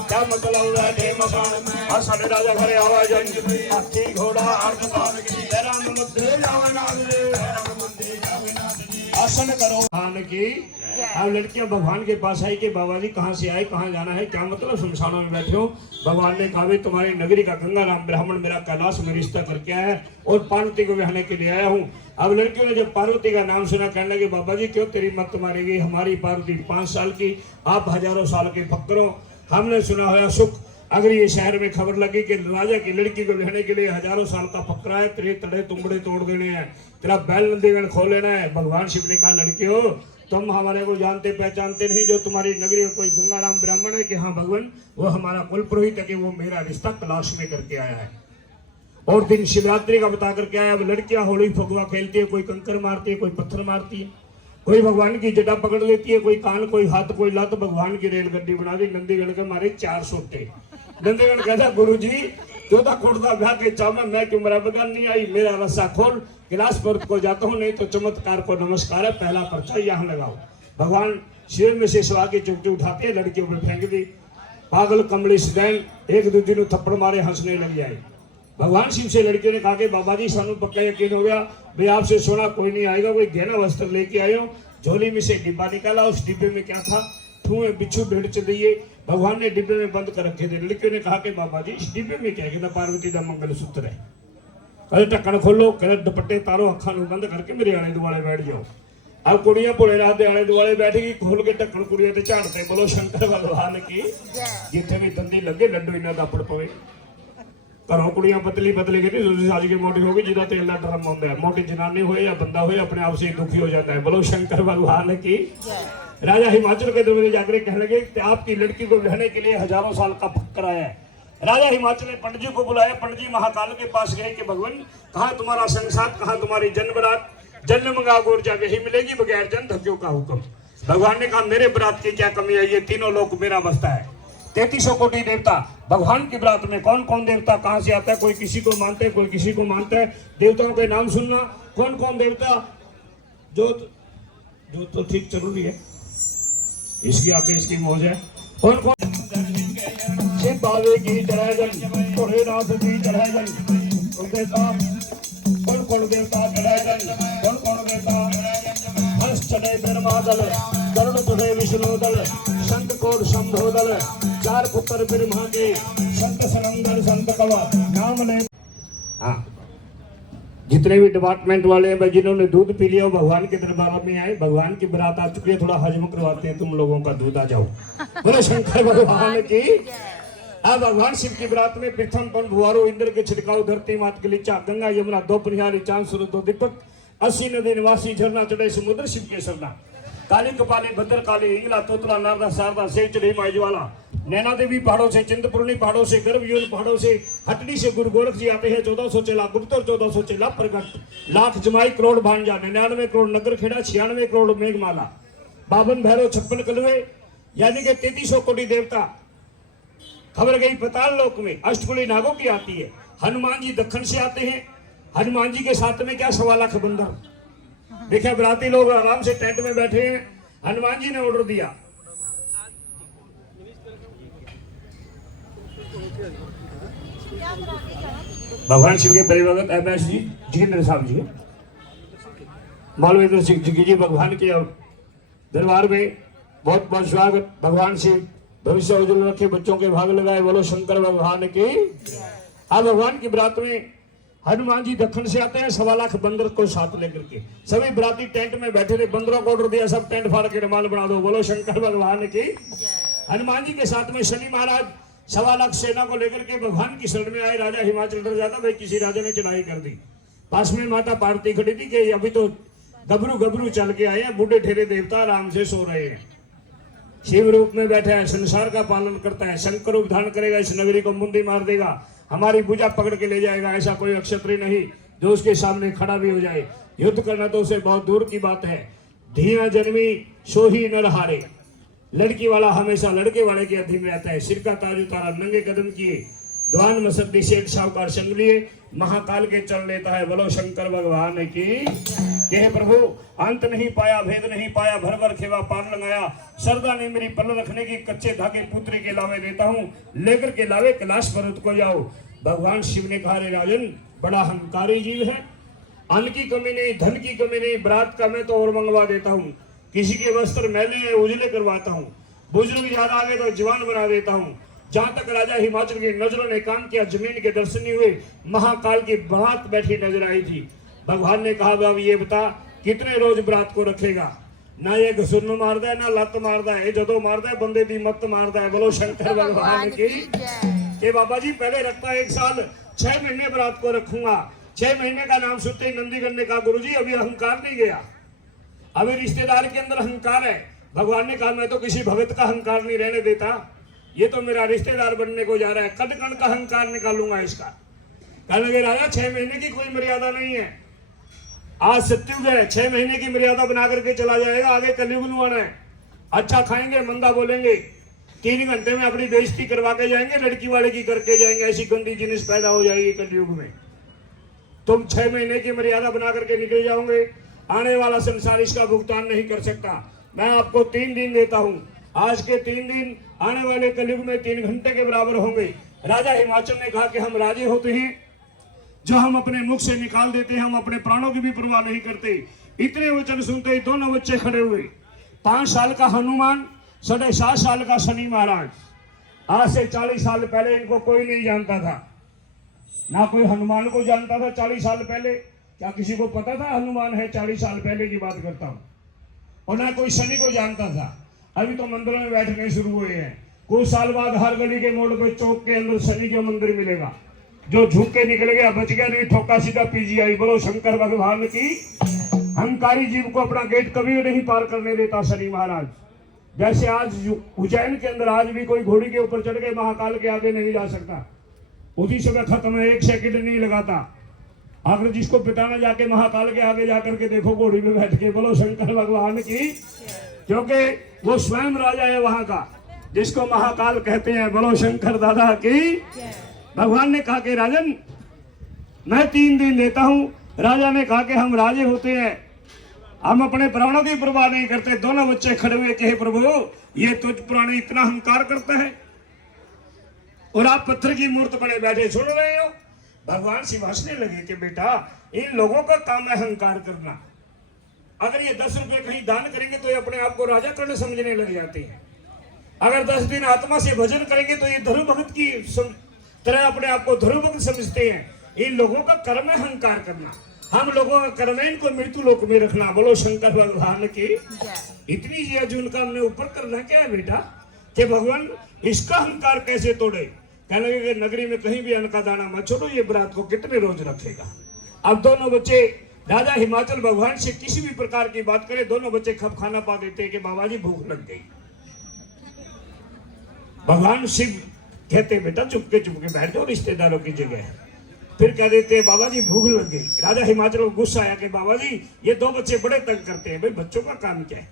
क्या मतलब है मकान साढ़े राजा घरे आवाज हाथी घोड़ा अर्ध पाल तेरा मध्य आसन करो खान की। अब लड़कियां भगवान के पास आई कि बाबा जी कहाँ से आए, कहाँ जाना है, क्या मतलब शमशानों में बैठे हो। भगवान ने कहा तुम्हारी नगरी का गंगा राम ब्राह्मण मेरा कैलाश में रिश्ता करके आया है और पार्वती को बहाने के लिए आया हूँ। अब लड़कियों ने जब पार्वती का नाम सुना कहने लगे बाबा जी क्यों तेरी मत मारी गई, हमारी पार्वती 5 साल की, आप हजारों साल के फक्करों। हमने सुना हुआ सुख अगर ये शहर में खबर लगी कि राजा की लड़की को बहने के लिए हजारों साल का फकरा है, तेरे तड़े तुमड़े तोड़ देने हैं, तेरा बैल नंदीगण खोल लेना है। भगवान शिव ने कहा लड़के हो तुम हमारे को जानते पहचानते नहीं, जो तुम्हारी नगरी में कोई गंगाराम ब्राह्मण है कि हाँ भगवान वो हमारा कुल पुरोहित है कि वो मेरा रिश्ता तलाश में करके आया है और दिन शिवरात्रि का बता करके आया। अब लड़कियां होली फगुआ खेलती है, कोई कंकर मारती है, कोई पत्थर मारती है, कोई भगवान की जटा पकड़ लेती है, कोई कान कोई हाथ कोई लत। भगवान की रेलगड्डी बना दी, नंदीगढ़ के मारे 4 सोटे। नंदीगढ़ कहता गुरु जी चौथा खोड़ता ब्याह के चाव में मैं क्यों मेरा बगान नहीं आई, मेरा रस्सा खोल गिलास पर को जाता हूँ, नहीं तो चमत्कार को नमस्कार है, पहला पर्चा यहाँ लगाओ। भगवान शिव में से सवा की चुपटी उठाते हैं, लड़कियों पर फेंक दी। पागल कमली सदैन एक दूसरे को थप्पड़ मारे हंसने लग जाए। भगवान शिव से लड़कियों ने कहा कि बाबा जी सानू पक्का यकीन हो गया भाई आपसे सोना कोई नहीं आएगा, कोई गहना वस्त्र लेके आए हो। झोली में से डिब्बा निकाला, उस डिब्बे में क्या था, ठूए बिच्छू भेड़ च दिए। भगवान ने डिब्बे में बंद कर रखे थे। लड़कियों ने कहा कि बाबा जी इस डिब्बे में क्या है, पार्वती का मंगलसूत्र है। कल ढक्कन खोलो, कल दुपट्टे तारो, अखा बंद करके मेरे आले दुआले बैठ जाओ। अब कुड़ियां भोले रात के आले दुआले बैठेगी, खोल के ढक्कन कुड़ियां ते झाड़ते। बोलो शंकर भगवान की जिथे भी दंदी लगे लड्डू इन्ना दापड़ पवे। घरों कुड़ियां पतली पतली कहती सज के मोटी होगी जिदा तेल का ड्रम होता है। मोटी जनानी हो या बंदा हो अपने आप से दुखी हो जाता है। बोलो शंकर भगवान की। राजा हिमाचल के दरबार जाकर कहने लगे कि आपकी लड़की को रहने के लिए हजारों साल का फक्कर आया है, राजा हिमाचल ने पंडित जी को बुलाया। पंडित जी महाकाल के पास गए कि भगवान कहाँ तुम्हारा संसार, कहाँ तुम्हारी जन्म रात, जन्म मंगा गोर जाके ही मिलेगी बगैर जन धक्यों का हुक्म। भगवान ने कहा मेरे बरात की क्या कमी है, ये तीनों लोग मेरा बसता है। 3300 कोटि देवता भगवान की बरात में। कौन कौन देवता कहाँ से आता है, कोई किसी को मानते हैं, कोई किसी को मानता है। देवताओं के नाम सुनना, कौन कौन देवता जो तो ठीक जरूरी है, इसकी आके इसकी मौज है। कौन कौन शिव बाबे की चढ़ाजन, भोलेनाथ की चढ़ाजन, कौन कौन देवता चढ़ाजन, कौन कौन देवता हर्ष चढ़े ब्रह्मा दल, गरुड़ चढ़े विष्णु दल, संत कोट शंभो दल, चार पुत्र ब्रह्मा के, संत सनंदर संत कवा नाम ले। हाँ, जितने भी डिपार्टमेंट वाले हैं, जिन्होंने दूध पी लिया भगवान के दरबार में आए। भगवान की बरात आ चुकी है, थोड़ा हजम करवाते हैं तुम लोगों का, दूध आ जाओ। बोले शंकर भगवान की। अब भगवान शिव की बरात में प्रथम पन भुआरो, इंद्र के छिड़काव, धरती मात गलीचा, गंगा यमुना दो परिहारी, चांद सूरज दो दीपक, 80 नदी निवासी, झरना चढ़े समुद्र शिव के सरना, काली कपाली भद्र काली, इंगला तोतला नारदा शारदा, से चढ़ी माइजवाला, नैना देवी पहाड़ों से, चिंतपूर्णी पहाड़ों से, गर्भयून पहाड़ों से, हटड़ी से गुरु गोरख जी आते हैं। 1400 चेला गुप्त और 1400 चेला प्रकट, लाख जमाई करोड़ भांजा, 99 करोड़ नगर खेड़ा, 96 करोड़ मेघमाला, 52 भैरव, 56 कलवे, यानी कि 3300 कोटि देवता। खबर गई पताल लोक में अष्टकुली नागों की आती है। हनुमान जी दक्षिण से आते हैं। हनुमान जी के साथ में क्या 1.25 लाख बंदर। देखिए बराती लोग आराम से टेंट में बैठे हैं। हनुमान जी ने ऑर्डर दिया, भगवान शिव के परिवगत MS जी, जितेंद्र साहब जी, मालवेंद्र सिंह जी भगवान के दरबार में बहुत बहुत स्वागत। भगवान शिव भविष्य उज्जवल रखे, बच्चों के भाग लगाए, बोलो शंकर भगवान की। आज भगवान की बरात में हनुमान जी दक्षिण से आते हैं। 1.25 लाख बंदर को साथ लेकर के सभी बराती टेंट में बैठे थे। बंदरों को ऑर्डर दिया, सब टेंट फाड़ के रुमाल बना दो, बोलो शंकर भगवान की। हनुमान जी के साथ में शनि महाराज 1.25 लाख सेना को लेकर के भगवान की शरण में आए। राजा हिमाचल डर जाता, भाई किसी राजा ने चढ़ाई कर दी। पास में माता पार्वती खड़ी थी कि अभी तो गबरू चल के आए हैं, बूढ़े ठेरे देवता आराम से सो रहे हैं। शिव रूप में बैठा है, संसार का पालन करता है, शंकर रूप धारण करेगा, इस नगरी को मुंडी मार देगा, हमारी भुजा पकड़ के ले जाएगा। ऐसा कोई अक्षत्री नहीं जो उसके सामने खड़ा भी हो जाए। युद्ध करना तो उसे बहुत दूर की बात है। धीना जन्मी सो ही नर हारे, लड़की वाला हमेशा लड़के वाले के अधीन रहता है। सिर का ताज उतारा, नंगे कदम किए, द्वान मसद्दी शेख साहूकार संग लिए, महाकाल के चल लेता है, बोलो शंकर भगवान की। हे प्रभु अंत नहीं पाया, भेद नहीं पाया, भर भर खेवा पार लगाया, सरदा ने मेरी पल रखने की, कच्चे धागे पुत्री के लावे देता हूँ, लेकर के लावे कैलाश पर्वत को जाओ। भगवान शिव ने कहा, रे राजन बड़ा अहंकारी जीव है, अन्न की कमी नहीं, धन की कमी नहीं, बरात का मैं तो और मंगवा देता हूँ, किसी के वस्त्र मैले हैं उजले करवाता हूँ, बुजुर्ग ज्यादा आगे तो जवान बना देता हूँ। जहां तक राजा हिमाचल की नजरों ने काम किया, जमीन के दर्शन नहीं हुए, महाकाल की बरात बैठी नजर आई थी। भगवान ने कहा, बाब ये बता कितने रोज बरात को रखेगा। ना ये घसुरन मारदा है, ना लत मारदा है, जदों मारदा है बंदे दी मत मारदा है, बोलो शंकर भगवान की। के बाबा जी पहले रखता है 1 साल, 6 महीने बरात को रखूंगा। 6 महीने का नाम सुनते ही नंदीगण ने कहा, गुरुजी अभी अहंकार नहीं गया, अभी रिश्तेदार के अंदर अहंकार है। भगवान ने कहा, मैं तो किसी भगत का अहंकार नहीं रहने देता, ये तो मेरा रिश्तेदार बनने को जा रहा है, कद कण का अहंकार निकालूंगा इसका। कहने लगे, राजा 6 महीने की कोई मर्यादा नहीं है, आज सत्युग है, 6 महीने की मर्यादा बना करके चला जाएगा, आगे कलयुग लुआना है। अच्छा खाएंगे मंदा बोलेंगे, 3 घंटे में अपनी बेइज्जती करवा के जाएंगे, लड़की वाले की करके जाएंगे, ऐसी गंदी जिनिस पैदा हो जाएगी कलयुग में। तुम 6 महीने की मर्यादा बना करके निकल जाओगे, आने वाला संसार इसका भुगतान नहीं कर सकता। मैं आपको 3 दिन देता हूं, आज के 3 दिन आने वाले कलयुग में 3 घंटे के बराबर होंगे। राजा हिमाचल ने कहा कि हम राजी होते हैं, जो हम अपने मुख से निकाल देते हैं, हम अपने प्राणों की भी परवाह नहीं करते। इतने वचन सुनते ही दोनों बच्चे खड़े हुए। 5 साल का हनुमान, 7.5 साल का शनि महाराज। आज से 40 साल पहले इनको कोई नहीं जानता था, ना कोई हनुमान को जानता था 40 साल पहले। क्या किसी को पता था हनुमान है? 40 साल पहले की बात करता हूँ। और ना कोई शनि को जानता था। अभी तो मंदिरों में बैठने शुरू हुए हैं। कुछ साल बाद हर गली के मोड़ पे चौक के अंदर शनि का मंदिर मिलेगा। जो झुक के निकल गया बच गया, नहीं ठोका सीधा PGI। बोलो शंकर भगवान की। अहंकारी जीव को अपना गेट कभी नहीं पार करने देता शनि महाराज। जैसे आज उज्जैन के अंदर आज भी कोई घोड़ी के ऊपर चढ़ के महाकाल के आगे नहीं जा सकता, उसी समय खत्म है, 1 सेकंड नहीं लगाता। अगर जिसको पिटाना जाके महाकाल के आगे जाकर के देखो घोड़ी में बैठ के, बोलो शंकर भगवान की, क्योंकि वो स्वयं राजा है वहां का, जिसको महाकाल कहते हैं। बोलो शंकर दादा की। भगवान ने कहा कि राजन मैं 3 दिन देता हूं। राजा ने कहा कि हम राजे होते हैं, हम अपने प्राणों की परवाह नहीं करते। दोनों बच्चे खड़े हुए कहे प्रभु ये तुझ प्राणी इतना अहंकार करता है और आप पत्थर की मूर्त बने बैठे सुन रहे हो। भगवान शिव हंसने लगे कि बेटा इन लोगों का काम है अहंकार करना। अगर ये 10 रुपए कहीं दान करेंगे तो ये अपने आप को राजा करने समझने लग जाते हैं। अगर 10 दिन आत्मा से भजन करेंगे तो ये धर्म भक्त की तरह अपने आप को धर्म भक्त समझते हैं। इन लोगों का कर्म है अहंकार करना, हम लोगों का कर्म है इनको मृत्यु लोक में रखना। बोलो शंकर भगवान की। इतनी ये अर्जुन का हमने ऊपर करना क्या है बेटा कि भगवान इसका अहंकार कैसे तोड़े। कहने लगे नगरी में कहीं भी अन्न का दाना मत छोड़ो, ये बरात को कितने रोज रखेगा। अब दोनों बच्चे राजा हिमाचल भगवान से किसी भी प्रकार की बात करे, दोनों बच्चे खप खाना पा देते कि बाबा जी भूख लग गई। भगवान शिव कहते बेटा चुपके चुपके बैठ जाओ रिश्तेदारों की जगह। फिर कह देते बाबा जी भूख लग गई। राजा हिमाचल को गुस्सा आया कि बाबा जी ये 2 बच्चे बड़े तंग करते हैं, भाई बच्चों का काम क्या है।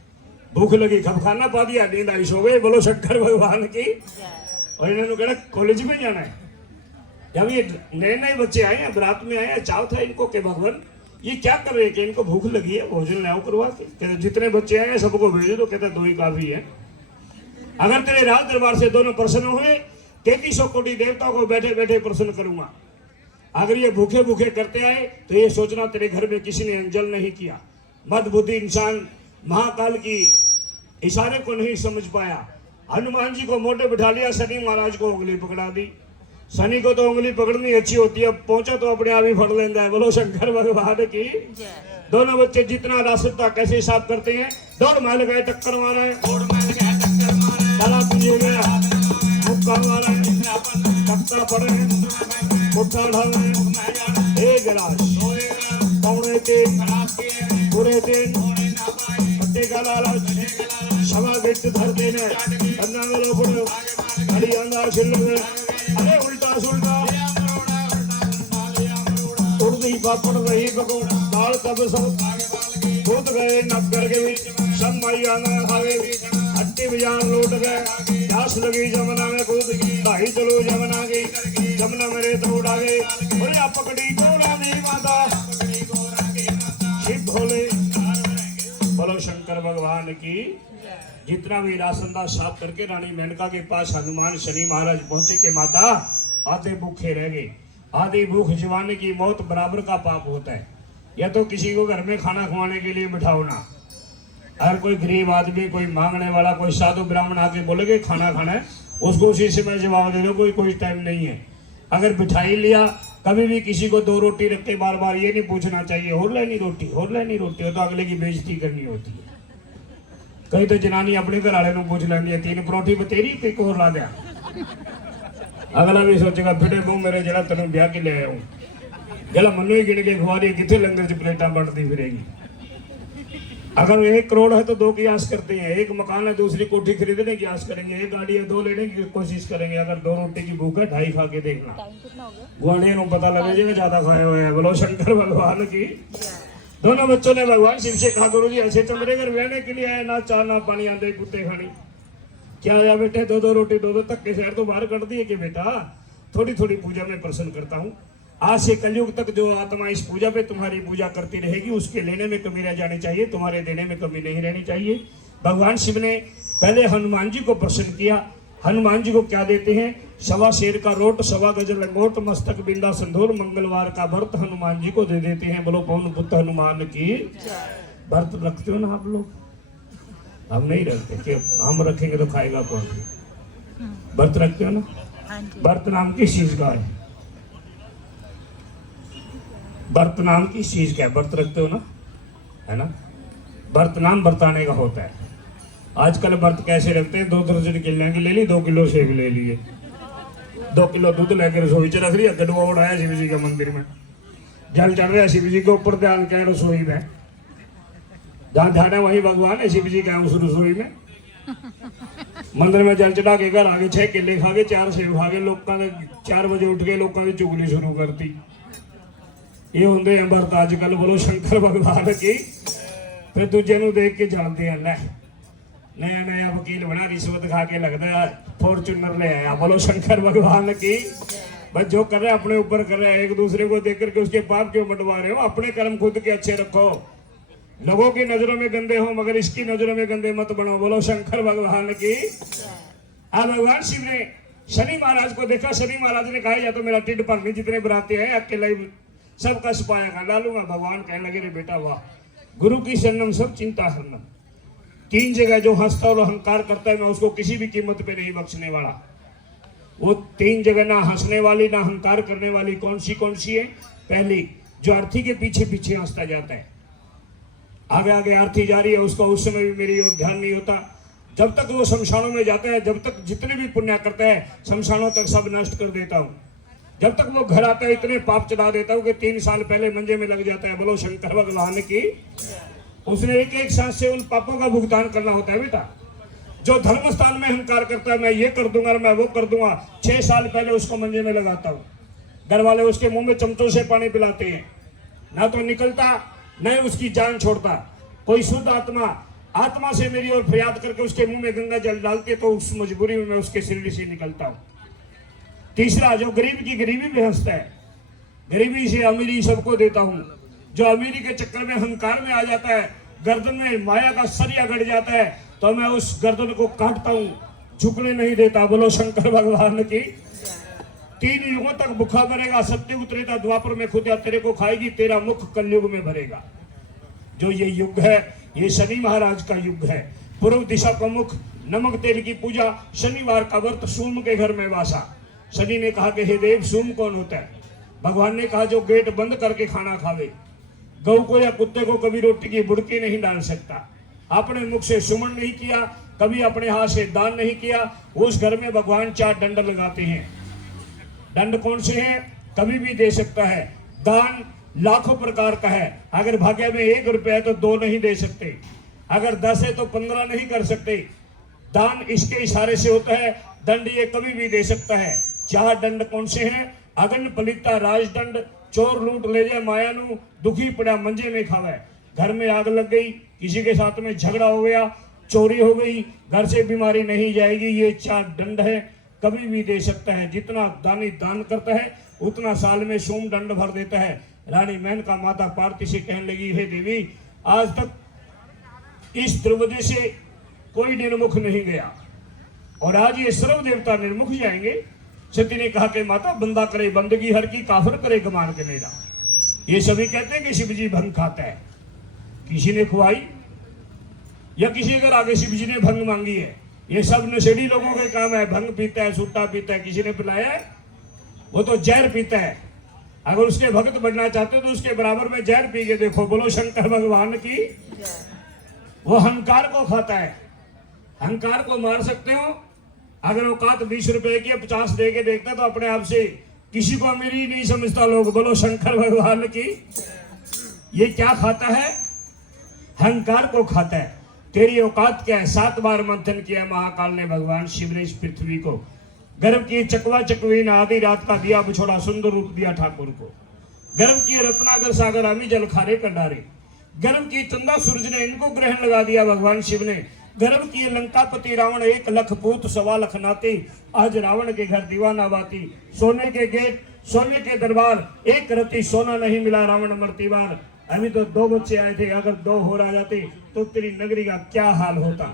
भूख लगी खप खाना पा दिया, नींद आई सो गए। बोलो शंकर भगवान की। और इन्होंने कहना कॉलेज में जाना है। जब ये नए नए बच्चे आए हैं, बरात में आए हैं, चाव था इनको कि भगवान ये क्या कर रहे हैं कि इनको भूख लगी है, भोजन लाओ करवा के। कहते जितने बच्चे आए हैं सबको भेज दो। कहते 2 ही काफी है। अगर तेरे राज दरबार से दोनों प्रसन्न हुए 3300 कोटि देवताओं को बैठे बैठे प्रसन्न करूंगा। अगर ये भूखे भूखे करते आए तो ये सोचना तेरे घर में किसी ने अंजल नहीं किया। मद बुद्धि इंसान महाकाल की इशारे को नहीं समझ पाया। हनुमान जी को मोटे बिठा लिया, शनि महाराज को उंगली पकड़ा दी। शनि को तो उंगली पकड़नी अच्छी होती है, पहुंचा तो अपने आप ही फट लेता है। बोलो शंकर भगवान की। दोनों बच्चे जितना रास्ता कैसे हिसाब करते हैं, दौड़ महल गए टक्कर मारा है, ताला पीछे गया मुक्का मारा है, टक्का पड़े मुट्ठा ढाले एक गिलास पौने 3 पूरे 3 पट्टे का लालच सवा गिट्ट धर देने अन्ना वालों पड़ो हरी अंधा छिल्लुए। अरे उल्टा सुल्टा उड़दी पापड़ रही पकौड़ा दाल तब सब कूद गए नगर के बीच सब माई आना खावे। हट्टी बाजार लौट गए, प्यास लगी जमुना में कूद गई, ढाई चलो जमुना गई, जमुना मेरे तो उड़ा गई। बोले पकड़ी गोरा दी माता शिव भोले। बोलो शंकर भगवान की। जितना भी राशन था साफ करके रानी मेनका के पास हनुमान शनि महाराज पहुंचे के माता आधे भूखे रह गए। आधी भूख जवानी की मौत बराबर का पाप होता है। या तो किसी को घर में खाना खवाने के लिए बिठाओ ना। अगर कोई गरीब आदमी, कोई मांगने वाला, कोई साधु ब्राह्मण आके बोलेगे खाना खाना है, उसको उसी समय जवाब दे दो कोई टाइम नहीं है। अगर बिठाई लिया, कभी भी किसी को 2 रोटी रख के बार बार ये नहीं पूछना चाहिए और लेनी रोटी हो, तो अगले की बेइज्जती करनी होती है। कई तो जनानी अपने घर वाले को पूछ लेंगी 3 परोठी बतेरी पिक और ला दिया। अगला भी सोचेगा फिटे मुंह मेरे जरा तेन ब्याह के ले आया हूँ, जरा मनु ही गिन के खुआ रही कितने लंगर च प्लेटा बढ़ती फिरेगी। अगर 1 करोड़ है तो 2 की आस करते हैं, 1 मकान है दूसरी कोठी खरीदने की आस करेंगे, 1 गाड़ी है 2 लेने की कोशिश करेंगे। अगर 2 रोटी की भूख है 2.5 खा के देखना, गुआढ़ियों को पता लगे जी ज्यादा खाए हुए हैं। बोलो शंकर भगवान की। दोनों बच्चों ने भगवान शिव से कहा गुरु जी ऐसे चंद्रे घर रहने के लिए आए, ना चाह ना पानी आंधे कुत्ते खानी। क्या आया बेटे 2 रोटी 2 तक के शहर तो बाहर कर दिए कि बेटा थोड़ी थोड़ी पूजा में प्रसन्न करता हूँ। आज से कलयुग तक जो आत्मा इस पूजा पे तुम्हारी पूजा करती रहेगी उसके लेने में कमी रह जानी चाहिए, तुम्हारे देने में कमी नहीं रहनी चाहिए। भगवान शिव ने पहले हनुमान जी को प्रसन्न किया। हनुमान जी को क्या देते हैं? 1.25 शेर का रोट, 1.25 गज लंगोट, मस्तक बिंदा सिंदूर, मंगलवार का व्रत हनुमान जी को दे देते हैं। बोलो पवन पुत्र हनुमान की। व्रत रखते हो ना आप लोग? हम नहीं रखते, कि हम रखेंगे तो खाएगा कौन? व्रत रखते हो ना? व्रत नाम की चीज का है, व्रत नाम की चीज क्या है? व्रत रखते हो ना, है ना? व्रत नाम बरताने का होता है। आजकल व्रत कैसे रखते हैं? 2 दर्जन केले की ले ली, 2 किलो सेब ले लिए, 2 किलो दूध लेकर रसोई च रख लिया। गडुआ उड़ाया शिव जी के मंदिर में, जल चढ़ रहा शिव जी के ऊपर, ध्यान क्या रसोई में, जहाँ ध्यान है वही भगवान है, शिव जी का उस रसोई में। मंदिर में जल चढ़ा के घर आगे 6 केले खा के 4 सेब खा के लोगों ने 4 बजे उठ के लोगों की चुगली शुरू करती। ये होंगे हैं भरत अजकल, बोलो शंकर भगवान की। फिर दूजे नु देख के जानते हैं लै नया नया वकील बना, रिश्वत खा के लगता है फॉर्चूनर ले आया, बोलो शंकर भगवान की। बस जो कर रहे हैं अपने ऊपर कर रहे हैं, एक दूसरे को देख करके उसके पाप क्यों बंटवा रहे हो? अपने कर्म खुद के अच्छे रखो, लोगों की नजरों में गंदे हो मगर इसकी नजरों में गंदे मत बनो, बोलो शंकर भगवान की। अब भगवान शिव ने शनि महाराज को देखा। शनि महाराज ने कहा या तो मेरा टिड भरनी जितने बराते हैं अकेला ही सबका सपाया का डालूंगा। भगवान कहने लगे रे बेटा वाह, गुरु की शरणम सब चिंता हरनम। 3 जगह जो हंसता और अहंकार करता है मैं उसको किसी भी कीमत पे नहीं बख्शने वाला। वो 3 जगह ना हंसने वाली ना अहंकार करने वाली कौन सी है? पहली, जो अर्थी के पीछे पीछे हंसता जाता है, आगे आगे आरती जा रही है, उसका उस समय भी मेरी ओर ध्यान नहीं होता। जब तक वो शमशानों में जाता है, जब तक जितने भी पुण्य करता है शमशानों तक सब नष्ट कर देता हूँ। जब तक वो घर आता है इतने पाप चढ़ा देता हूँ कि 3 साल पहले मंजे में लग जाता है, बोलो शंकर भगवान की। उसने एक एक सांस से उन पापों का भुगतान करना होता है बेटा। जो धर्म स्थान में अहंकार करता है मैं ये कर दूंगा मैं वो कर दूंगा, 6 साल पहले उसको मंजे में लगाता हूँ। घर वाले उसके मुंह में चमचों से पानी पिलाते हैं, ना तो निकलता न उसकी जान छोड़ता। कोई शुद्ध आत्मा से मेरी ओर फरियाद करके उसके मुंह में गंगा जल डालते तो उस मजबूरी में मैं उसके शरीर से निकलता हूँ। तीसरा, जो गरीब की गरीबी में हंसता है, गरीबी से अमीरी सबको देता हूँ। जो अमीरी के चक्कर में अहंकार में आ जाता है, गर्दन में माया का सरिया गड़ जाता है, तो मैं उस गर्दन को काटता हूँ, झुकने नहीं देता, बोलो शंकर भगवान की। 3 युगों तक भूखा मरेगा, सत्युग त्रेता द्वापर में खुदा तेरे को खाएगी, तेरा मुख कलयुग में भरेगा। जो ये युग है ये शनि महाराज का युग है। पूर्व दिशा का मुख, नमक तेल की पूजा, शनिवार का व्रत, सूम के घर में वासा। शनि ने कहा कि हे देव सूम कौन होता है? भगवान ने कहा जो गेट बंद करके खाना खावे। गौ को या कुत्ते को कभी रोटी की बुड़की नहीं डाल सकता। अपने मुख से सुमन नहीं किया, कभी अपने हाथ से दान नहीं किया, उस घर में भगवान 4 दंड लगाते हैं। दंड कौन से हैं? कभी भी दे सकता है। दान लाखों प्रकार का है, अगर भाग्य में 1 रुपया है तो 2 नहीं दे सकते, अगर 10 है तो 15 नहीं कर सकते। दान इसके इशारे से होता है, दंड ये कभी भी दे सकता है। 4 दंड कौन से हैं? अगन पलिता राजदंड, चोर लूट ले जाए माया नू, दुखी पड़ा मंजे में खावे। घर में आग लग गई, किसी के साथ में झगड़ा हो गया, चोरी हो गई, घर से बीमारी नहीं जाएगी, ये 4 दंड है, कभी भी दे सकता है। जितना दानी दान करता है उतना साल में सोम दंड भर देता है। रानी मेनका माता पार्वती से कहने लगी, हे देवी आज तक इस द्रौपदी से कोई निर्मुख नहीं गया और आज ये सर्व देवता निर्मुख जाएंगे। सती ने कहा कि माता बंदा करे बंदगी हर की, काफिर करे गमान के मेरा। ये सभी कहते हैं कि शिव जी भंग खाता है, किसी ने खुआई या किसी अगर आगे शिव जी ने भंग मांगी है, ये सब नशेड़ी लोगों के काम है। भंग पीता है, सूटा पीता है, किसी ने पिलाया है? वो तो जहर पीता है। अगर उसके भक्त बनना चाहते हो तो उसके बराबर में जहर पी के देखो, बोलो शंकर भगवान की। वो अहंकार को खाता है। अहंकार को मार सकते हो अगर औकात 20 रुपए की 50 दे के देखता तो अपने आप से किसी को अमीरी नहीं समझता लोग, बोलो शंकर भगवान की। ये क्या खाता है? अहंकार को खाता है। तेरी औकात क्या है? 7 बार मंथन किया महाकाल ने, भगवान शिव ने इस पृथ्वी को गर्भ की चकवा चकवीन आधी रात का दिया बिछोड़ा, सुंदर रूप दिया ठाकुर को। गर्भ की रत्नागर सागर आमी जल खारे कंडारे। गर्भ की चंदा सूरज ने इनको ग्रहण लगा दिया भगवान शिव ने। गर्भ की लंकापति रावण 1 लाख पूत 1.25 लाख नाते, आज रावण के घर दीवाना बाती। सोने के गेट सोने के दरबार, 1 रत्ती सोना नहीं मिला रावण मरतीवार। अभी तो 2 बच्चे आए थे, अगर 2 हो रहा जाते तो तेरी नगरी का क्या हाल होता।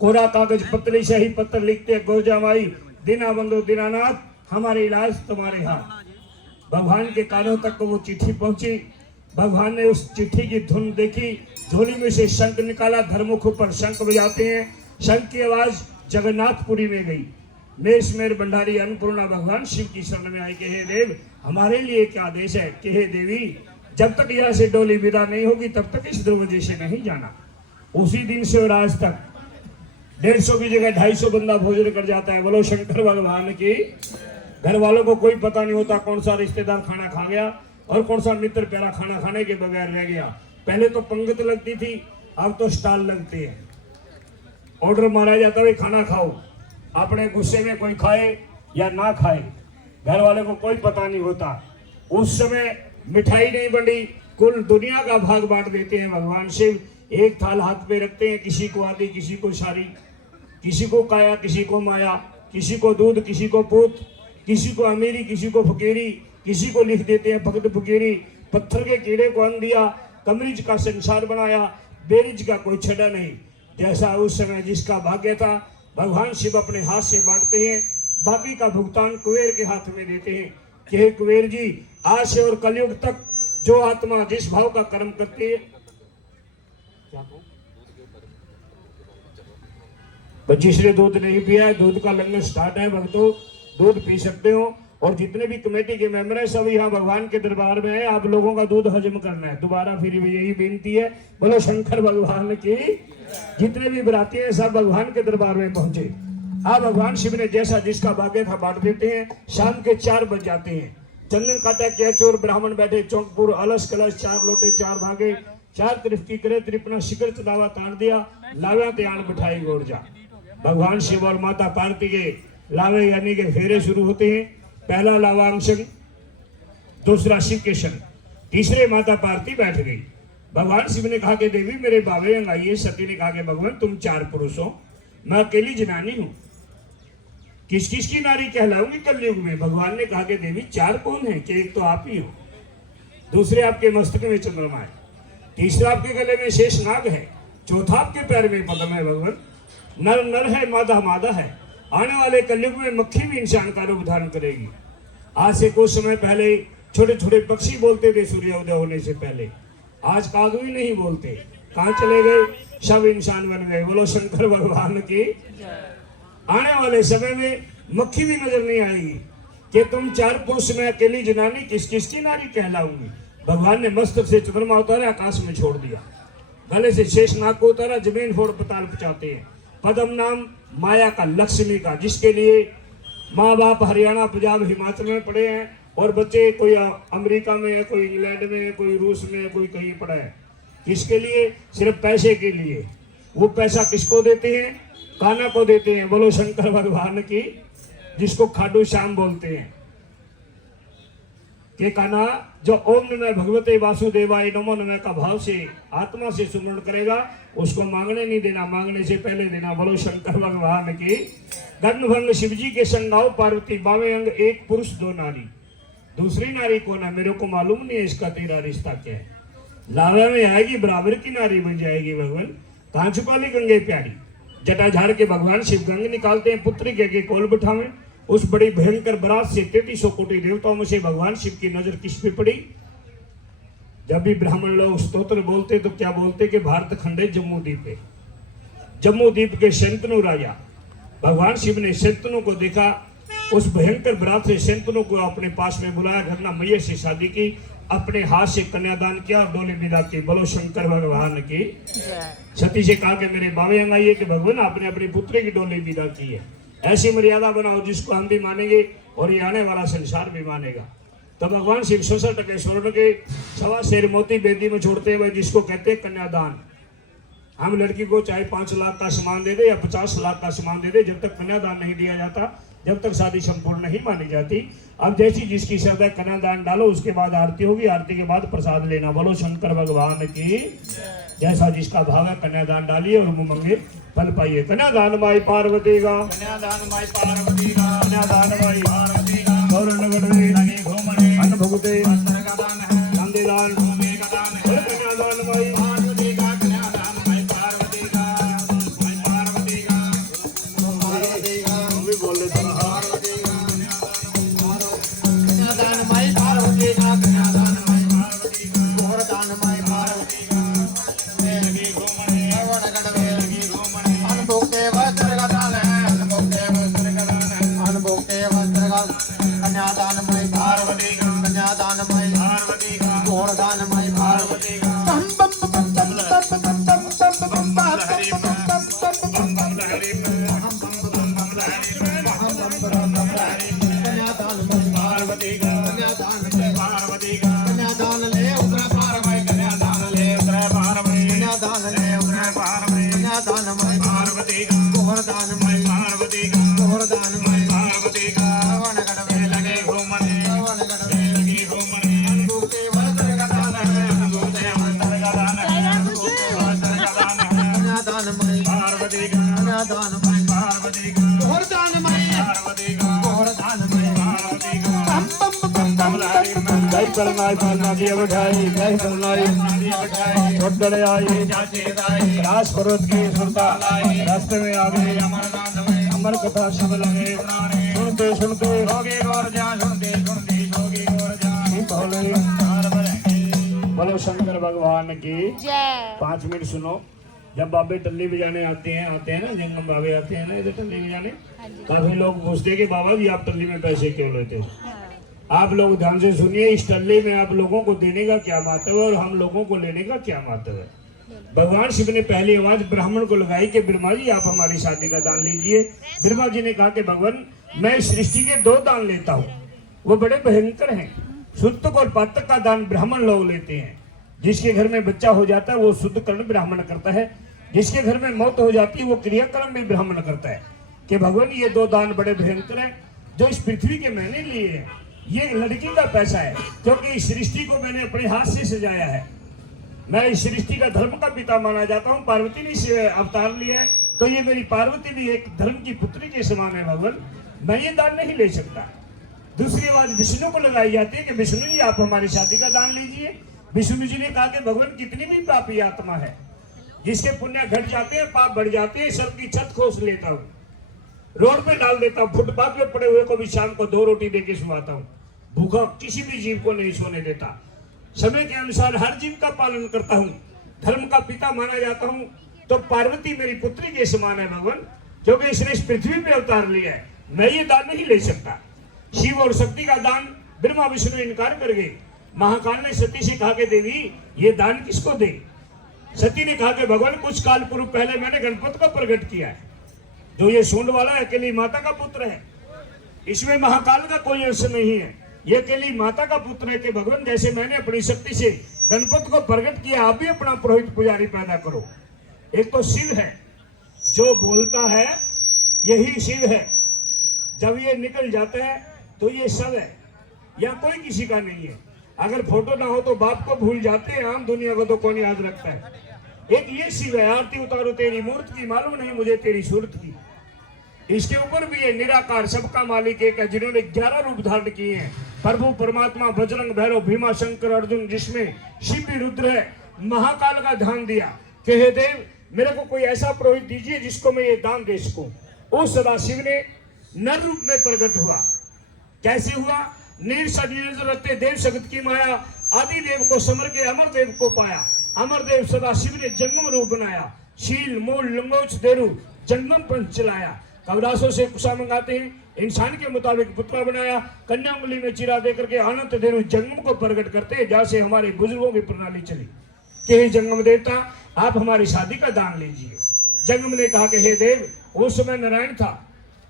कोरा कागज पत्री से ही पत्र लिखते गोजा माई, दीना बंधु दीनानाथ हमारे इलाज तुम्हारे हाथ। भगवान के कानों तक वो चिट्ठी पहुंची। भगवान ने उस चिट्ठी की धुन देखी, झोली में से शंख निकाला, धर्मुख पर शंख बजाते हैं। शंख की आवाज जगन्नाथपुरी में गई। मेष मेर भंडारी अन्नपूर्णा भगवान शिव की शरण में आई कि हे देव हमारे लिए क्या आदेश है? कि हे देवी जब तक यहाँ से डोली विदा नहीं होगी तब तक इस दरवाजे से नहीं जाना। उसी दिन से और आज तक 150 की जगह 250 बंदा भोजन कर जाता है, बोलो शंकर भगवान की। घर वालों को कोई पता नहीं होता कौन सा रिश्तेदार खाना खा गया और कौन सा मित्र प्यारा खाना खाने के बगैर रह गया। पहले तो पंगत लगती थी, अब तो स्टॉल लगते हैं ऑर्डर मारा जाता है खाना खाओ, अपने गुस्से में कोई खाए या ना खाए, घर वाले को कोई पता नहीं होता। उस समय मिठाई नहीं बनी, कुल दुनिया का भाग बांट देते हैं भगवान शिव। एक थाल हाथ में रखते हैं, किसी को आधी, किसी को सारी, किसी को काया, किसी को माया, किसी को दूध, किसी को पूत, किसी को अमीरी, किसी को फकीरी, किसी को लिख देते हैं भक्त फकीरी। पत्थर के कीड़े को अन्न दिया, कमरिज का संसार बनाया, बेरिज का कोई छड़ा नहीं। जैसा उस समय जिसका भाग्य था भगवान शिव अपने हाथ से बांटते हैं, बाकी का भुगतान कुबेर के हाथ में देते हैं कि हे कुबेर जी, आज से और कलयुग तक जो आत्मा जिस भाव का कर्म करती है, 25 ने दूध नहीं पिया है, दूध का लंगर स्टार्ट है भक्तों, दूध पी सकते हो। और जितने भी कमेटी के मेंबर हैं सब यहाँ भगवान के दरबार में है, आप लोगों का दूध हजम करना है। दोबारा फिर यही बेनती है, बोलो शंकर भगवान की। जितने भी बराती हैं सब भगवान के दरबार में पहुंचे। आप भगवान शिव ने जैसा जिसका भाग्य था बांट देते हैं। शाम के 4 बज जाते हैं, चंदन काटा क्या चोर ब्राह्मण बैठे चौकपुर, अलस कलश 4 लोटे 4 भागे, 4 तरफ की करे त्रिपना शिखर चलावा तान दिया, लावा त्यान बिठाई गोड़ जा। भगवान शिव और माता पार्वती के लावे यानी के फेरे शुरू होते हैं। पहला लावांशन, दूसरा शिव के संग, तीसरे माता पार्वती बैठ गई। भगवान शिव ने कहा कि देवी मेरे बावे अंग आइए। सती ने कहा कि भगवान तुम 4 पुरुष हो, मैं अकेली जनानी हूँ, किस किस की नारी कहलाऊंगी कलयुग में। भगवान ने कहा कि देवी 4 कौन है कि एक तो आप ही हो, दूसरे आपके मस्तक में चंद्रमा है, तीसरा आपके गले में शेष नाग है, चौथा आपके पैर में पद्म है। भगवान नर नर है, मादा मादा है। आने वाले कलयुग में मक्खी भी इंसान का रूप धारण करेगी। आज से कुछ समय पहले छोटे छोटे पक्षी बोलते थे सूर्योदय होने से पहले, आज काग भी नहीं बोलते, कहाँ चले गए, सब इंसान बन गए। बोलो शंकर भगवान की। आने वाले समय में मक्खी भी नजर नहीं आएगी कि तुम 4 पुरुष में अकेली जनानी किस किस की नारी कहलाऊंगी। भगवान ने मस्तक से चंद्रमा उतारा, आकाश में छोड़ दिया, गले से शेष नाग को उतारा, जमीन फोड़ पताल पहुंचाते हैं। पद्म नाम माया का, लक्ष्मी का, जिसके लिए माँ बाप हरियाणा पंजाब हिमाचल में पढ़े हैं और बच्चे कोई अमेरिका में है, कोई इंग्लैंड में है, कोई रूस में है, कोई कहीं पढ़ा है। किसके लिए? सिर्फ पैसे के लिए। वो पैसा किसको देते हैं? कान्हा को देते हैं। बोलो शंकर भगवान की, जिसको खाटू श्याम बोलते हैं कि कान्हा जो ओम नमः भगवते वासुदेवाय नमो नमः का भाव से आत्मा से सुमरण करेगा, उसको मांगने नहीं देना, मांगने से पहले देना। बोलो शंकर भगवान की। गन्नभंग शिव जी के संगाओ पार्वती, बावे अंग, एक पुरुष 2 नारी। दूसरी नारी कौन है मेरे को मालूम नहीं है, इसका तेरा रिश्ता क्या है। लावा में आएगी बराबर की नारी बन जाएगी। भगवान कहाँ छुपा ली गंगे प्यारी, जटा झाड़ के भगवान शिव गंग निकालते हैं, पुत्री के कोल बिठावे। उस बड़ी भयंकर बरात से 3300 कोटि देवताओं में से भगवान शिव की नजर किस पे पड़ी? जब भी ब्राह्मण लोग स्तोत्र बोलते तो क्या बोलते कि भारत खंडे जम्मू द्वीप है, जम्मू द्वीप के शंतनु राजा। भगवान शिव ने शंतनु को देखा, उस भयंकर बरात से शंतनु को अपने पास में बुलाया, घटना मैया से शादी की, अपने हाथ से कन्यादान किया और डोली विदा की। बोलो शंकर भगवान की। सती से कहा कि मेरे बावे अंग आइए कि भगवान आपने अपनी पुत्री की डोली विदा की है। ऐसी मर्यादा बनाओ जिसको हम भी मानेंगे और ये आने वाला संसार भी मानेगा। तो भगवान शिव 66 टके स्वर्ण के 1.25 शेर मोती बेदी में छोड़ते हुए, जिसको कहते हैं कन्यादान। हम लड़की को चाहे 5 लाख का सामान दे दे या 50 लाख का सामान दे दे, जब तक कन्यादान नहीं दिया जाता, जब तक शादी संपूर्ण नहीं मानी जाती। अब जैसी जिसकी श्रद्धा, कन्यादान डालो, उसके बाद आरती होगी, आरती के बाद प्रसाद लेना। बोलो शंकर भगवान की। जैसा जिसका भाव है कन्यादान डालिए और मुंह मंगे फल पाइए। कन्यादान माई पार्वती का, कन्यादान माई पार्वती का, कन्यादान माई पार्वती का, गौर नगरे लगे घूमने, अन्न भुगते वस्त्र का दान है, नंदीलाल भूमि का दान है। कन्यादान माई पार्वती का, कन्यादान माई पार्वती का, माई पार्वती का, पार्वती का, हम भी बोल लेते हैं। पार्वती का, कन्यादान माई पार्वती का, कन्यादान माई पार्वती का, घोर दान माई पार्वती का, लगे घूमने, वनगढ़ में लगे घूमने, अनुभव के वस्त्र का दान है, अनुभव के वस्त्र का दान है, अनुभव के वस्त्र का, कन्यादान माई पार्वती का, कन्यादान माई पार्वती का, घोर दान माई पार्वती का। पार्वती का, पार्वती का, कन्यादान ले उतरे पार में, कन्यादान ले उतरे पार में, कन्यादान ले उतरे पार्वती कन्यादानमय पार्वती गोवर्धनमय पार्वती गोवर्धनमय पार्वती रावण गढ़ में लगे घूमने रावण गढ़ में लगी घूमने अनुभूति वस्त्र का दान है कन्यादानमय पार्वती कन्यादानमय पार्वती गोवर्धनमय पार्वती गोवर्धनमय पार्वती बम बम बम बम बम जय करनाई पाना दिया बठाई जय करनाई छोड़ आई जाते दाई रास पर्वत की सुनता रास्ते में आ गए अमरनाथ में अमर कथा सब लगे सुनते सुनते होगे गौर जा सुनते सुनते होगे गौर जा बोलो शंकर भगवान की जय। 5 मिनट सुनो। जब बाबे टल्ली बजाने आते हैं ना जंगम बाबे आते हैं ना इधर टल्ली बजाने, काफी लोग पूछते हैं कि बाबा जी आप टल्ली में पैसे क्यों लेते हो। आप लोग ध्यान से सुनिए, इस टल्ली में आप लोगों को देने का क्या महत्व है और हम लोगों को लेने का क्या महत्व है। भगवान शिव ने पहली आवाज ब्राह्मण को लगाई कि ब्रह्मा जी आप हमारी शादी का दान लीजिए। ब्रह्मा जी ने कहा कि भगवान मैं सृष्टि के 2 दान लेता हूँ, वो बड़े भयंकर हैं। शुद्धक और पातक का दान ब्राह्मण लोग लेते हैं। जिसके घर में बच्चा हो जाता है वो शुद्ध कर्म ब्राह्मण करता है, जिसके घर में मौत हो जाती है वो क्रियाकर्म भी ब्राह्मण करता है। कि भगवान ये 2 दान बड़े भयंकर हैं जो इस पृथ्वी के मैंने लिए हैं। ये लड़की का पैसा है क्योंकि इस सृष्टि को मैंने अपने हाथ से सजाया है। मैं इस सृष्टि का धर्म का पिता माना जाता हूँ। पार्वती ने इसे अवतार लिया है तो ये मेरी पार्वती भी एक धर्म की पुत्री के समान है। भगवान मैं ये दान नहीं ले सकता। दूसरी आवाज विष्णु को लगाई जाती है कि विष्णु जी आप हमारी शादी का दान लीजिए। विष्णु जी ने कहा कि भगवान कितनी भी पापी आत्मा है, जिसके पुण्य घट जाते हैं पाप बढ़ जाते हैं, सबकी छत खोस लेता हूँ, रोड पे डाल देता हूँ, फुटपाथ पे पड़े हुए को भी शाम को 2 रोटी देके सुलाता हूँ, भूखा किसी भी जीव को नहीं सोने देता, समय के अनुसार हर जीव का पालन करता हूँ, धर्म का पिता माना जाता हूँ। तो पार्वती मेरी पुत्री के समान है भगवान, क्योंकि इसने इस पृथ्वी पे अवतार लिया है। मैं ये दान नहीं ले सकता। शिव और शक्ति का दान ब्रह्मा विष्णु इनकार कर गए। महाकाल ने सती से कहा कि देवी ये दान किसको दे। सती ने कहा कि भगवान कुछ काल पूर्व पहले मैंने गणपति को प्रकट किया है, जो ये सूंड वाला अकेली माता का पुत्र है। इसमें महाकाल का कोई अंश नहीं है, ये अकेली माता का पुत्र है। कि भगवान जैसे मैंने अपनी शक्ति से गणपति को प्रकट किया, आप भी अपना पुरोहित पुजारी पैदा करो। एक तो शिव है जो बोलता है, यही शिव है। जब ये निकल जाता है तो ये सब है, या कोई किसी का नहीं है। अगर फोटो ना हो तो बाप को भूल जाते हैं, आम दुनिया को तो कौन याद रखता है। एक ये शिव है, आरती उतारो तेरी मूर्त की, मालूम नहीं मुझे तेरी सूरत की। इसके ऊपर भी ये निराकार सबका मालिक एक है, जिन्होंने 11 रूप धारण किए हैं। प्रभु परमात्मा बजरंग भैरव भीमा शंकर अर्जुन, जिसमें शिव भी रुद्र है। महाकाल का ध्यान दिया कि हे देव मेरे को कोई ऐसा पुरोहित दीजिए जिसको मैं ये दान दे सकूं। उस सदाशिव ने नर रूप में प्रकट हुआ। कैसे हुआ? नीर सनीर रखते देव जगत की माया, आदि देव को समर के अमर देव को पाया। अमर देव सदाशिव ने जंगम रूप बनाया, शील मूल लंगोच देरु जंगम पंच चलाया। कवरासों से कुशा मंगाते हैं, इंसान के मुताबिक पुतला बनाया, कन्या उंगली में चिरा देकर के अनंत देरु जंगम को प्रकट करते हैं। जैसे हमारे बुजुर्गों की प्रणाली चली कि हे जंगम देवता आप हमारी शादी का दान लीजिए। जंगम ने कहा कि हे देव उस समय नारायण था,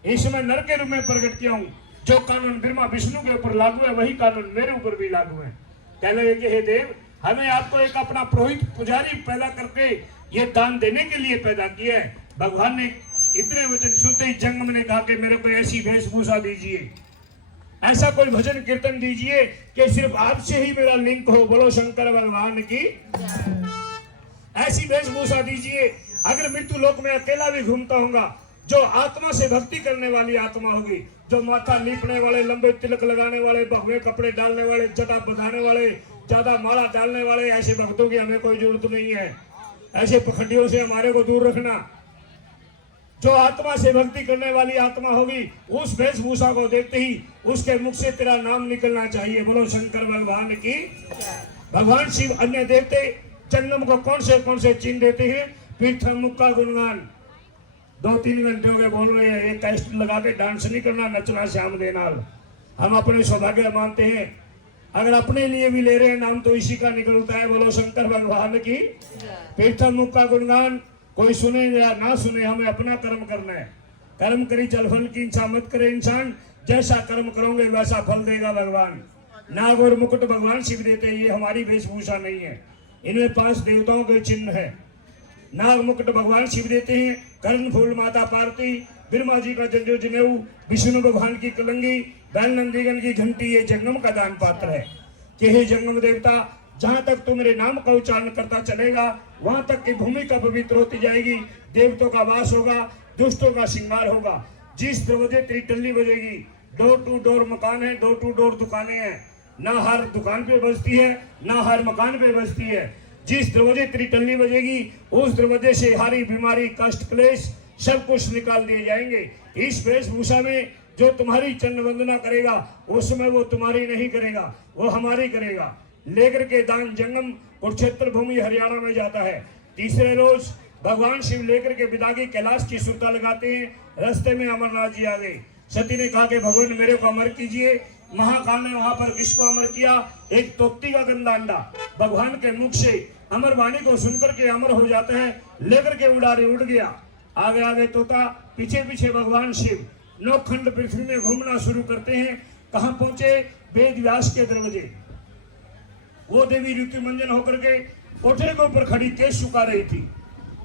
इस समय नर के रूप में प्रकट किया हूँ। जो कानून ब्रह्मा विष्णु के ऊपर लागू है वही कानून मेरे ऊपर भी लागू है। कहने लगे हे देव हमें आपको एक अपना पुरोहित पुजारी पैदा करके ये दान देने के लिए पैदा किया है। भगवान ने इतने वचन सुनते ही जंगम ने कहा कि मेरे को ऐसी वेशभूषा दीजिए, ऐसा कोई भजन कीर्तन दीजिए कि सिर्फ आपसे ही मेरा लिंक हो। बोलो शंकर भगवान की। ऐसी वेशभूषा दीजिए अगर मृत्यु लोक में अकेला भी घूमता होगा, जो आत्मा से भक्ति करने वाली आत्मा होगी, जो माथा लीपने वाले, लंबे तिलक लगाने वाले, भगवे कपड़े डालने वाले, जटा बंधाने वाले, ज्यादा माला डालने वाले, ऐसे भक्तों की हमें कोई जरूरत नहीं है। ऐसे पखंडियों से हमारे को दूर रखना। जो आत्मा से भक्ति करने वाली आत्मा होगी, उस वेशभूषा को देखते ही उसके मुख से तेरा नाम निकलना चाहिए। बोलो शंकर भगवान की। भगवान शिव अन्य देवते जंगम को कौन से चिन्ह देते हैं? पीठम मुख का गुणगान 2-3 घंटे हो गए बोल रहे हैं। एक कैस्ट लगा के डांस नहीं करना, नचना श्याम देनाल। हम अपने सौभाग्य मानते हैं, अगर अपने लिए भी ले रहे हैं नाम तो इसी का निकलता है। बोलो शंकर भगवान की। पीठम मुख का गुणगान कोई सुने या ना सुने, हमें अपना कर्म करना है। कर्म करी चल फल की इच्छा मत करे इंसान, जैसा कर्म करोगे वैसा फल देगा भगवान। नाग और मुकुट भगवान शिव देते हैं, ये हमारी वेशभूषा नहीं है। इनमें 5 देवताओं के चिन्ह है। नाग मुकुट भगवान शिव देते हैं, कर्ण फूल माता पार्वती, ब्रह्मा जी का जंजो जनेऊ, विष्णु भगवान की कलंगी, बैल नंदीगण की घंटी, ये जंगम का दान पात्र है कि हे जंगम देवता, जहां तक तू मेरे नाम का उच्चारण करता चलेगा वहां तक की भूमि का पवित्र होती जाएगी, देवतों का वास होगा, दुष्टों का श्रृंगार होगा। जिस दरवाजे तेरी टल्ली बजेगी, डोर टू डोर मकान है, डोर टू डोर दुकानें हैं, ना हर दुकान पे बजती है ना हर मकान पे बजती है। जिस दरवाजे तेरी टल्ली बजेगी उस दरवाजे से हारी बीमारी कष्ट क्लेश सब कुछ निकाल दिए जाएंगे। इस वेशभूषा में जो तुम्हारी चरण वंदना करेगा उसमें वो तुम्हारी नहीं करेगा, वो हमारी करेगा। लेकर के दान जंगम कुरुक्षेत्र भूमि हरियाणा में जाता है। तीसरे रोज भगवान शिव लेकर के बिदागी कैलाश की सुरता लगाते हैं। रास्ते में अमरनाथ जी आ गए। सती ने कहा कि भगवान मेरे को अमर कीजिए। महाकाल ने वहां पर किसको अमर किया? एक तोती का गंदा अंडा भगवान के मुख से अमर वाणी को सुनकर के अमर हो जाता है। लेकर के उड़ारी उड़ गया। आगे आगे तोता, पीछे पीछे भगवान शिव नौखंड पृथ्वी में घूमना शुरू करते हैं। कहां पहुंचे? वेद व्यास के दरवाजे। वो देवी ऋतु मंजन होकर के कोठरे के ऊपर खड़ी केस सुखा रही थी।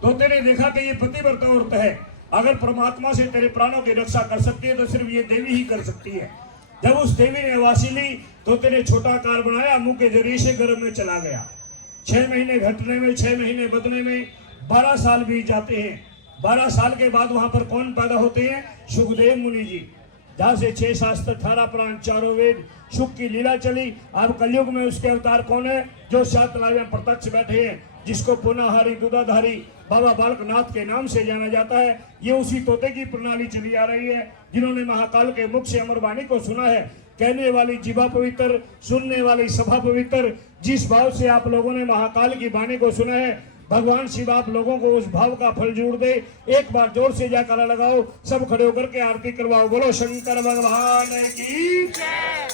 तोते ने देखा कि ये पतिव्रता औरत है, अगर परमात्मा से तेरे प्राणों की रक्षा कर सकती है तो सिर्फ ये देवी ही कर सकती है। जब उस देवी ने वासी ली तो तेरे छोटा कार बनाया, मुंह के जरिए से गर्भ में चला गया। 6 महीने घटने में, 6 महीने बदने में 12 साल बीत जाते हैं। 12 साल के बाद वहां पर कौन पैदा होते हैं? सुखदेव मुनि जी। जहाँ से 6 शास्त्र 18 पुराण 4 वेद सुख की लीला चली। अब कलयुग में उसके अवतार कौन है? जो 7 तलाब में प्रत्यक्ष बैठे हैं, जिसको पुनाहारी दुधाधारी बाबा बालकनाथ के नाम से जाना जाता है। ये उसी तोते की प्रणाली चली आ रही है, जिन्होंने महाकाल के मुख से अमर वाणी को सुना है। कहने वाली जीवा पवित्र, सुनने वाली सभा पवित्र। जिस भाव से आप लोगों ने महाकाल की वाणी को सुना है, भगवान शिव आप लोगों को उस भाव का फल जोड़ दे। एक बार जोर से जाकर लगाओ, सब खड़े होकर के आरती करवाओ। बोलो शंकर भगवान की जय।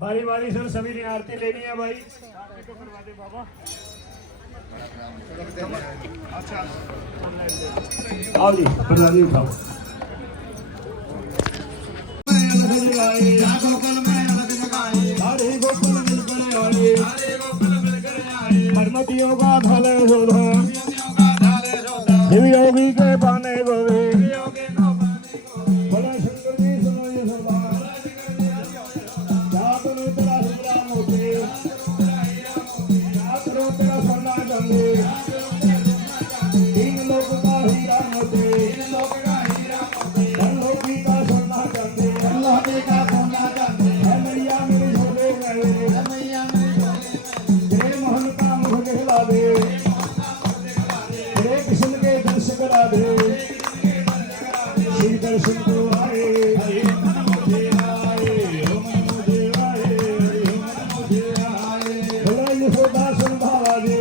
बारी बारी सर सभी ने आरती लेनी है भाई। आरती को करवा दे बाबा। आओ जी, प्रणाली उठाओ। हरे गोकुल मिलकर आए, हरमतियों का भले शोधा, शिव योगी के पाने गोवे। बोला शंकर जी सुनो ये सरदार, जात रो तेरा हीरा मोती, जात रो तेरा सोना चांदी, तीन लोक का हीरा मोती, धन लोकी का सोना चांदी, है मैया मेरी झोले गए, तेरे मोहन का मुख दिखला दे, तेरे कृष्ण के दर्शन करा दे। श्री दर्शन को आए, हरि ओम नमो देवाय, ओम नमो देवाय, हरि ओम नमो देवाय। बोला यशोदा सुन भावा जी,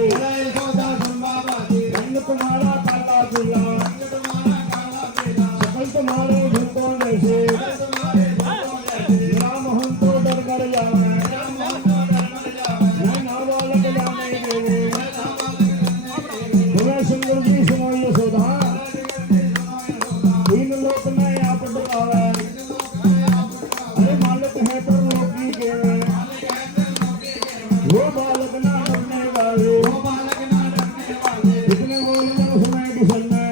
रंग तुम्हारा काला पीला, सकल तुम्हारे भूतों जैसे, राम हम तो डर कर जावे, मैं नाबालक जाने देवे। बोला शंकर जी सुनो यशोदा, तीन लोक में आप डरावे, अरे मालिक है पर लोकी के, वो बालक ना डरने वाले, जितने बोले उसमें किसने,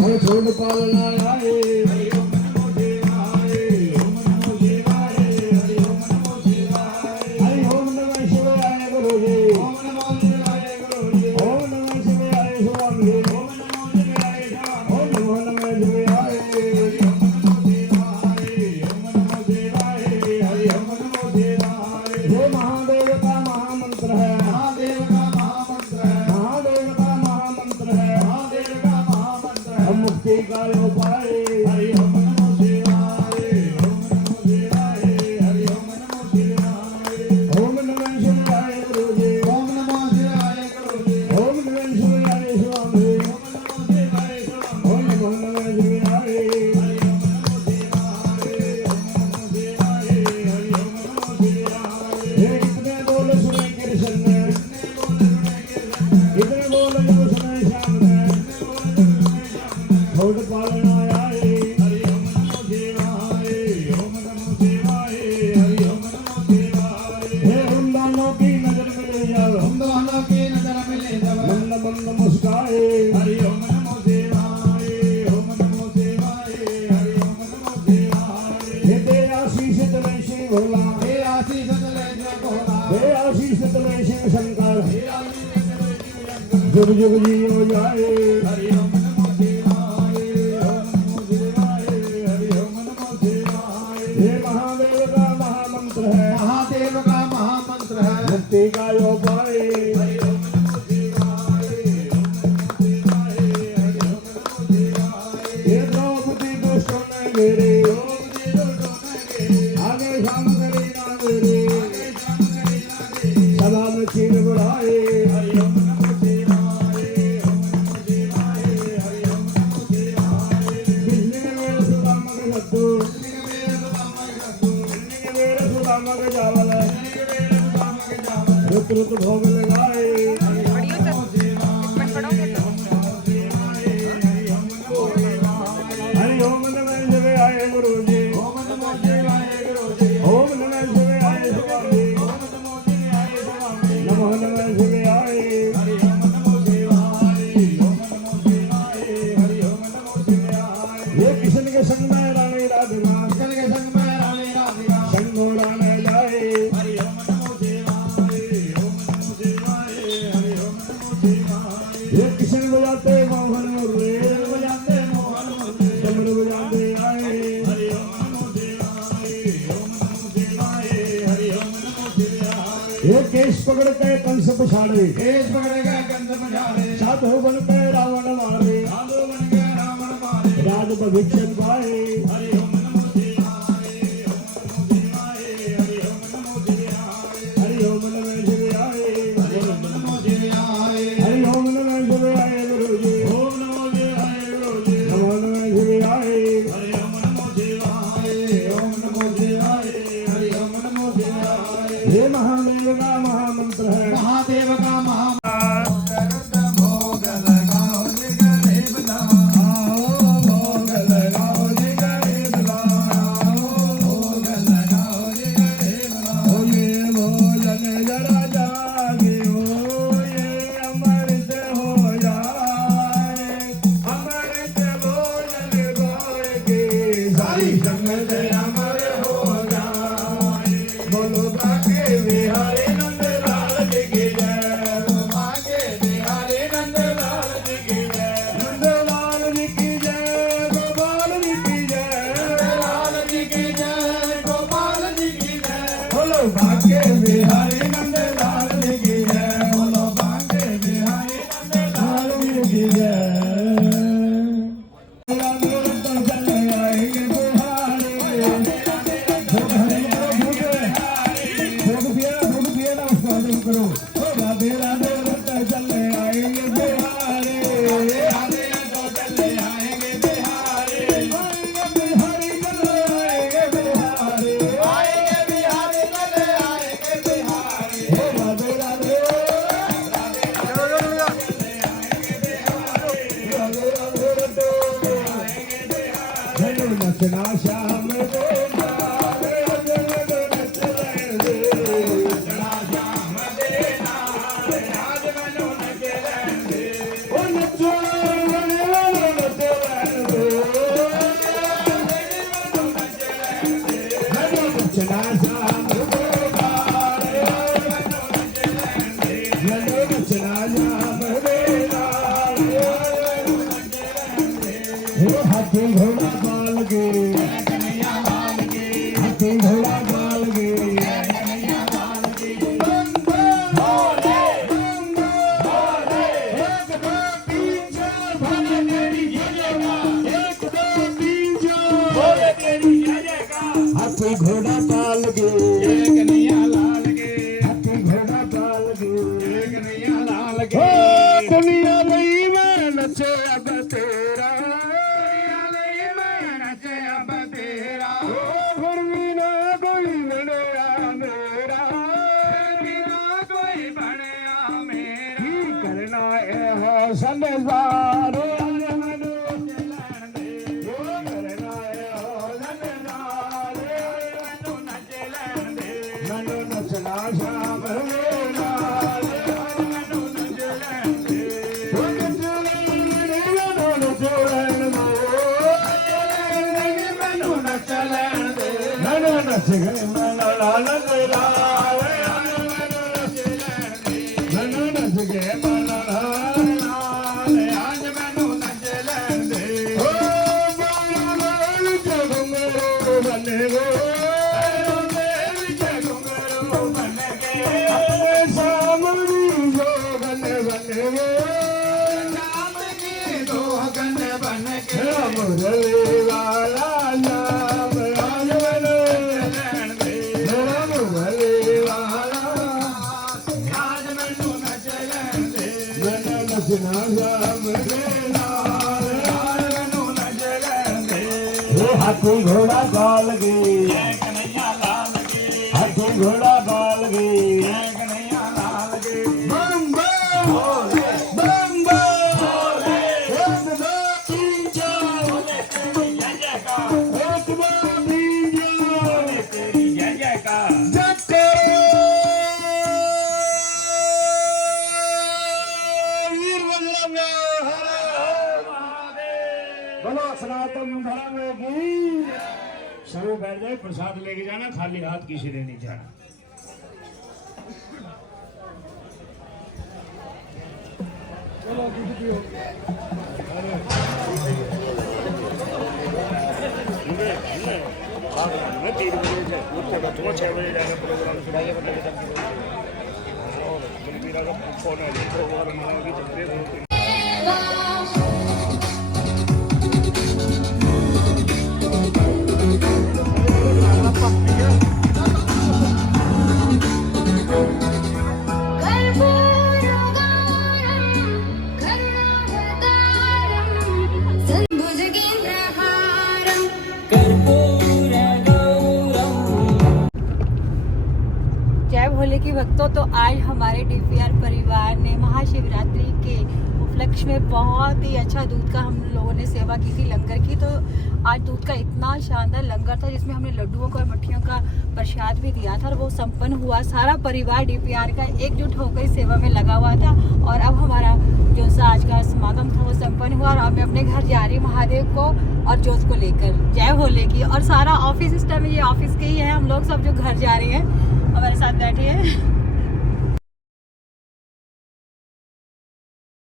और छोड़ पालना आए। हरि ओम नमो देवाय, ओम नमो देवाय, हरि ओम नमो देवाय। हरि ओम नमः शिवाय गुरु जी, ओम नमो शिवाय गुरु जी, ओम नमः शिवाय स्वामी, ओम नमो शिवाय स्वामी, ओम नमो नमः शिवाय, हरि ओम नमो देवाय, ओम नमो देवाय, हरि ओम नमो देवाय। ये महादेव का महामंत्र है, महादेव का महामंत्र है, महादेव का महामंत्र है, महादेव का महामंत्र है। हम मुक्ति का उपाय। हरि ओम नमो देवाय, ओम नमो देवाय, हरि ओम नमो देवाय। ओम नमः शिवाय गुरु जी, ओम नमो शिवाय गुरु जी, ओम नमः शिवाय स्वामी, ओम नमो शिवाय स्वामी, ओम नमो नमः शिवाय, हरि ओम नमो देवाय, ओम नमो देवाय, हरि ओम नमो देवाय। ये कितने बोल सुने कृष्ण ने, कितने बोल जो सुने श्याम ने, छोड़ पालना आए। हरि ओम नमो देवाय, ओम नमो देवाय, हरि ओम नमो देवाय। हे हम दोनों की नजर मिले जब, हम दोनों की नजर मिले जब, मंद मंद मुस्कान जुग जुग जियो जाए हरि ओम नमो शिवाय ओम नमो शिवाय हरि ओम नमो शिवाय ये महादेव का महामंत्र है महादेव का महामंत्र है मुक्ति का यो पाए हरि ओम नमो शिवाय ओम नमो शिवाय हरि ओम नमो शिवाय ये द्रौपदी दुष्टों में घेरे द्रौपदी दुष्टों में घेरे आगे शाम करी ना मेरे आगे शाम करी ना घेरे सदा में चीन बढ़ाए हरि ओम नमो शिवाय ओम नमो शिवाय हरि ओम नमो शिवाय बिजली के मेरे सुदामा के सत्तू निके मेरे सुदामा के सत्तू बिजली के मेरे सुदामा के चावल निके मेरे सुदामा के जावल रुत रुत भोग लगाए हरि ओम नमो शिवाय ओम नमो शिवाय हरि ओम नमो शिवाय हरि ओम नमः शिवाय आए गुरु जी ओम नमो शिवाय गुरु जी ओम नमः शिवाय आए स्वामी ओम नमो शिवाय स्वामी नमो नमः शिवाय हरि ओम नमो शिवाय ओम नमो शिवाय हरि ओम नमो शिवाय ये किशन के संग में रानी राधिका चल के संग में रानी राधिका संग उड़ाने जाए हरि ओम नमो शिवाय ओम नमो शिवाय हरि ओम नमो शिवाय ये किशन बजाते मोहन मुरली बजाते मोहन मुरली डमरू बजाते आए हरि ओम नमो शिवाय ओम नमो शिवाय हरि ओम नमो शिवाय ये केश पकड़ के कंस पछाड़े केश पकड़ेगा गंध मझारे साधु बन के रावण मारे साधु बन के रावण मारे राज भविष्य पाए हरि ओम नमो शिवाय ओम नमो शिवाय हरि ओम नमो शिवाय हरि ओम नमः शिवाय हरि ओम नमो शिवाय हरि ओम नमः शिवाय गुरु जी ओम नमो शिवाय गुरु जी नमो नमः शिवाय हरि ओम नमो शिवाय ओम नमो शिवाय हरि ओम नमो शिवाय ये महादेव का महामंत्र है महादेव का महामंत्र भोग लगाओ जी गरीब आओ भोग लगाओ जी गरीब आओ भोग लगाओ जी गरीब ओ ये भोजन जरा जागियो ये अमृत हो जाए अमृत भोजन गोर के सारी संगत अमर हो जाए बोलो बाके बिहारी नंद लाल जी की जय मांगे बिहारी नंदलाल जी की जय नंद लाल जी की जय गोपाल जी की जय लाल जी की जय गोपाल जी की जय बोलो बाके बिहारी नंद लाल जी की जय बोलो मांगे बिहारी नंदलाल लाल जी की जय चले आएंगे बिहारी भोग पिया ना उसका हजम करो राधे राधे रत्ता चले आएंगे बिहारी राधे तो चले आएंगे बिहारी आएंगे बिहारी चले आएंगे बिहारी आएंगे बिहारी चले आएंगे बिहारी राधे राधे राधे राधे रत्तो चलो नचना शाम को हाथी घोड़ा बाल गे हाथी घोड़ा बाल गे हाथी घोड़ा पाल गे कन्हैया लाल के हाथी घोड़ा पाल गे कन्हैया लाल ओ के दुनिया गई मैं नचे अब तेरा नचे अब तेरा ओ फरमी ना कोई नड़ेया मेरा बिना कोई बढ़िया मेरा की करना है संसार मनु चलन दे करना है संसार मनु न चलन दे मनु नचना श्याम मेरा मनु न चलन दे मनु न चलन दे नच गए मन लाल लाल मनु न चलन दे नच के मनाल आज मैनू नच लैन दे ओ बाल के घुंघरू बन गए विच घुंघरू बन गए सामरी जोगन बन गए दोगन बन के मुरली वाला नाम आज मैनू लैन दे मुरली वाला आज मैनू नच लैन दे मैनू नचना शाम दे नाल आज मैनू नच लैन दे हाथी घोड़ा गाल गई कन्हैया लाल के हाथी घोड़ा गाल गई कन्हैया लाल के बम बम बम बम एक दो तीन चार तेरी जय जयकार एक दो तीन चार तेरी जय जयकार जय वीर बजरंग हर महादेव बोलो सनातन धर्म की सब बैठ जाए प्रसाद लेके जाना खाली हाथ किसी ने नहीं जाना मैं 3 बजे से उठा था 6 बजे जाना प्रोग्राम सुनाइए और मेरा का फोन है प्रोग्राम की चलते जय भोले की भक्तों, तो आज हमारे डीपीआर परिवार ने महाशिवरात्रि के उपलक्ष्य में बहुत ही अच्छा दूध का हम लोगों ने सेवा की थी, लंगर की। तो आज दूध का इतना शानदार लंगर था जिसमें हमने लड्डुओं का और मट्ठियों का प्रसाद भी दिया था और वो संपन्न हुआ। सारा परिवार डीपीआर का एकजुट होकर इस सेवा में लगा हुआ था और अब हमारा जो सा आज का समागम था वो संपन्न हुआ और अब मैं अपने घर जा रही हूँ महादेव को और जोत को लेकर। जय भोले की। और सारा ऑफिस इस टाइम ये ऑफिस के ही है, हम लोग सब जो घर जा रहे हैं हमारे साथ बैठे हैं।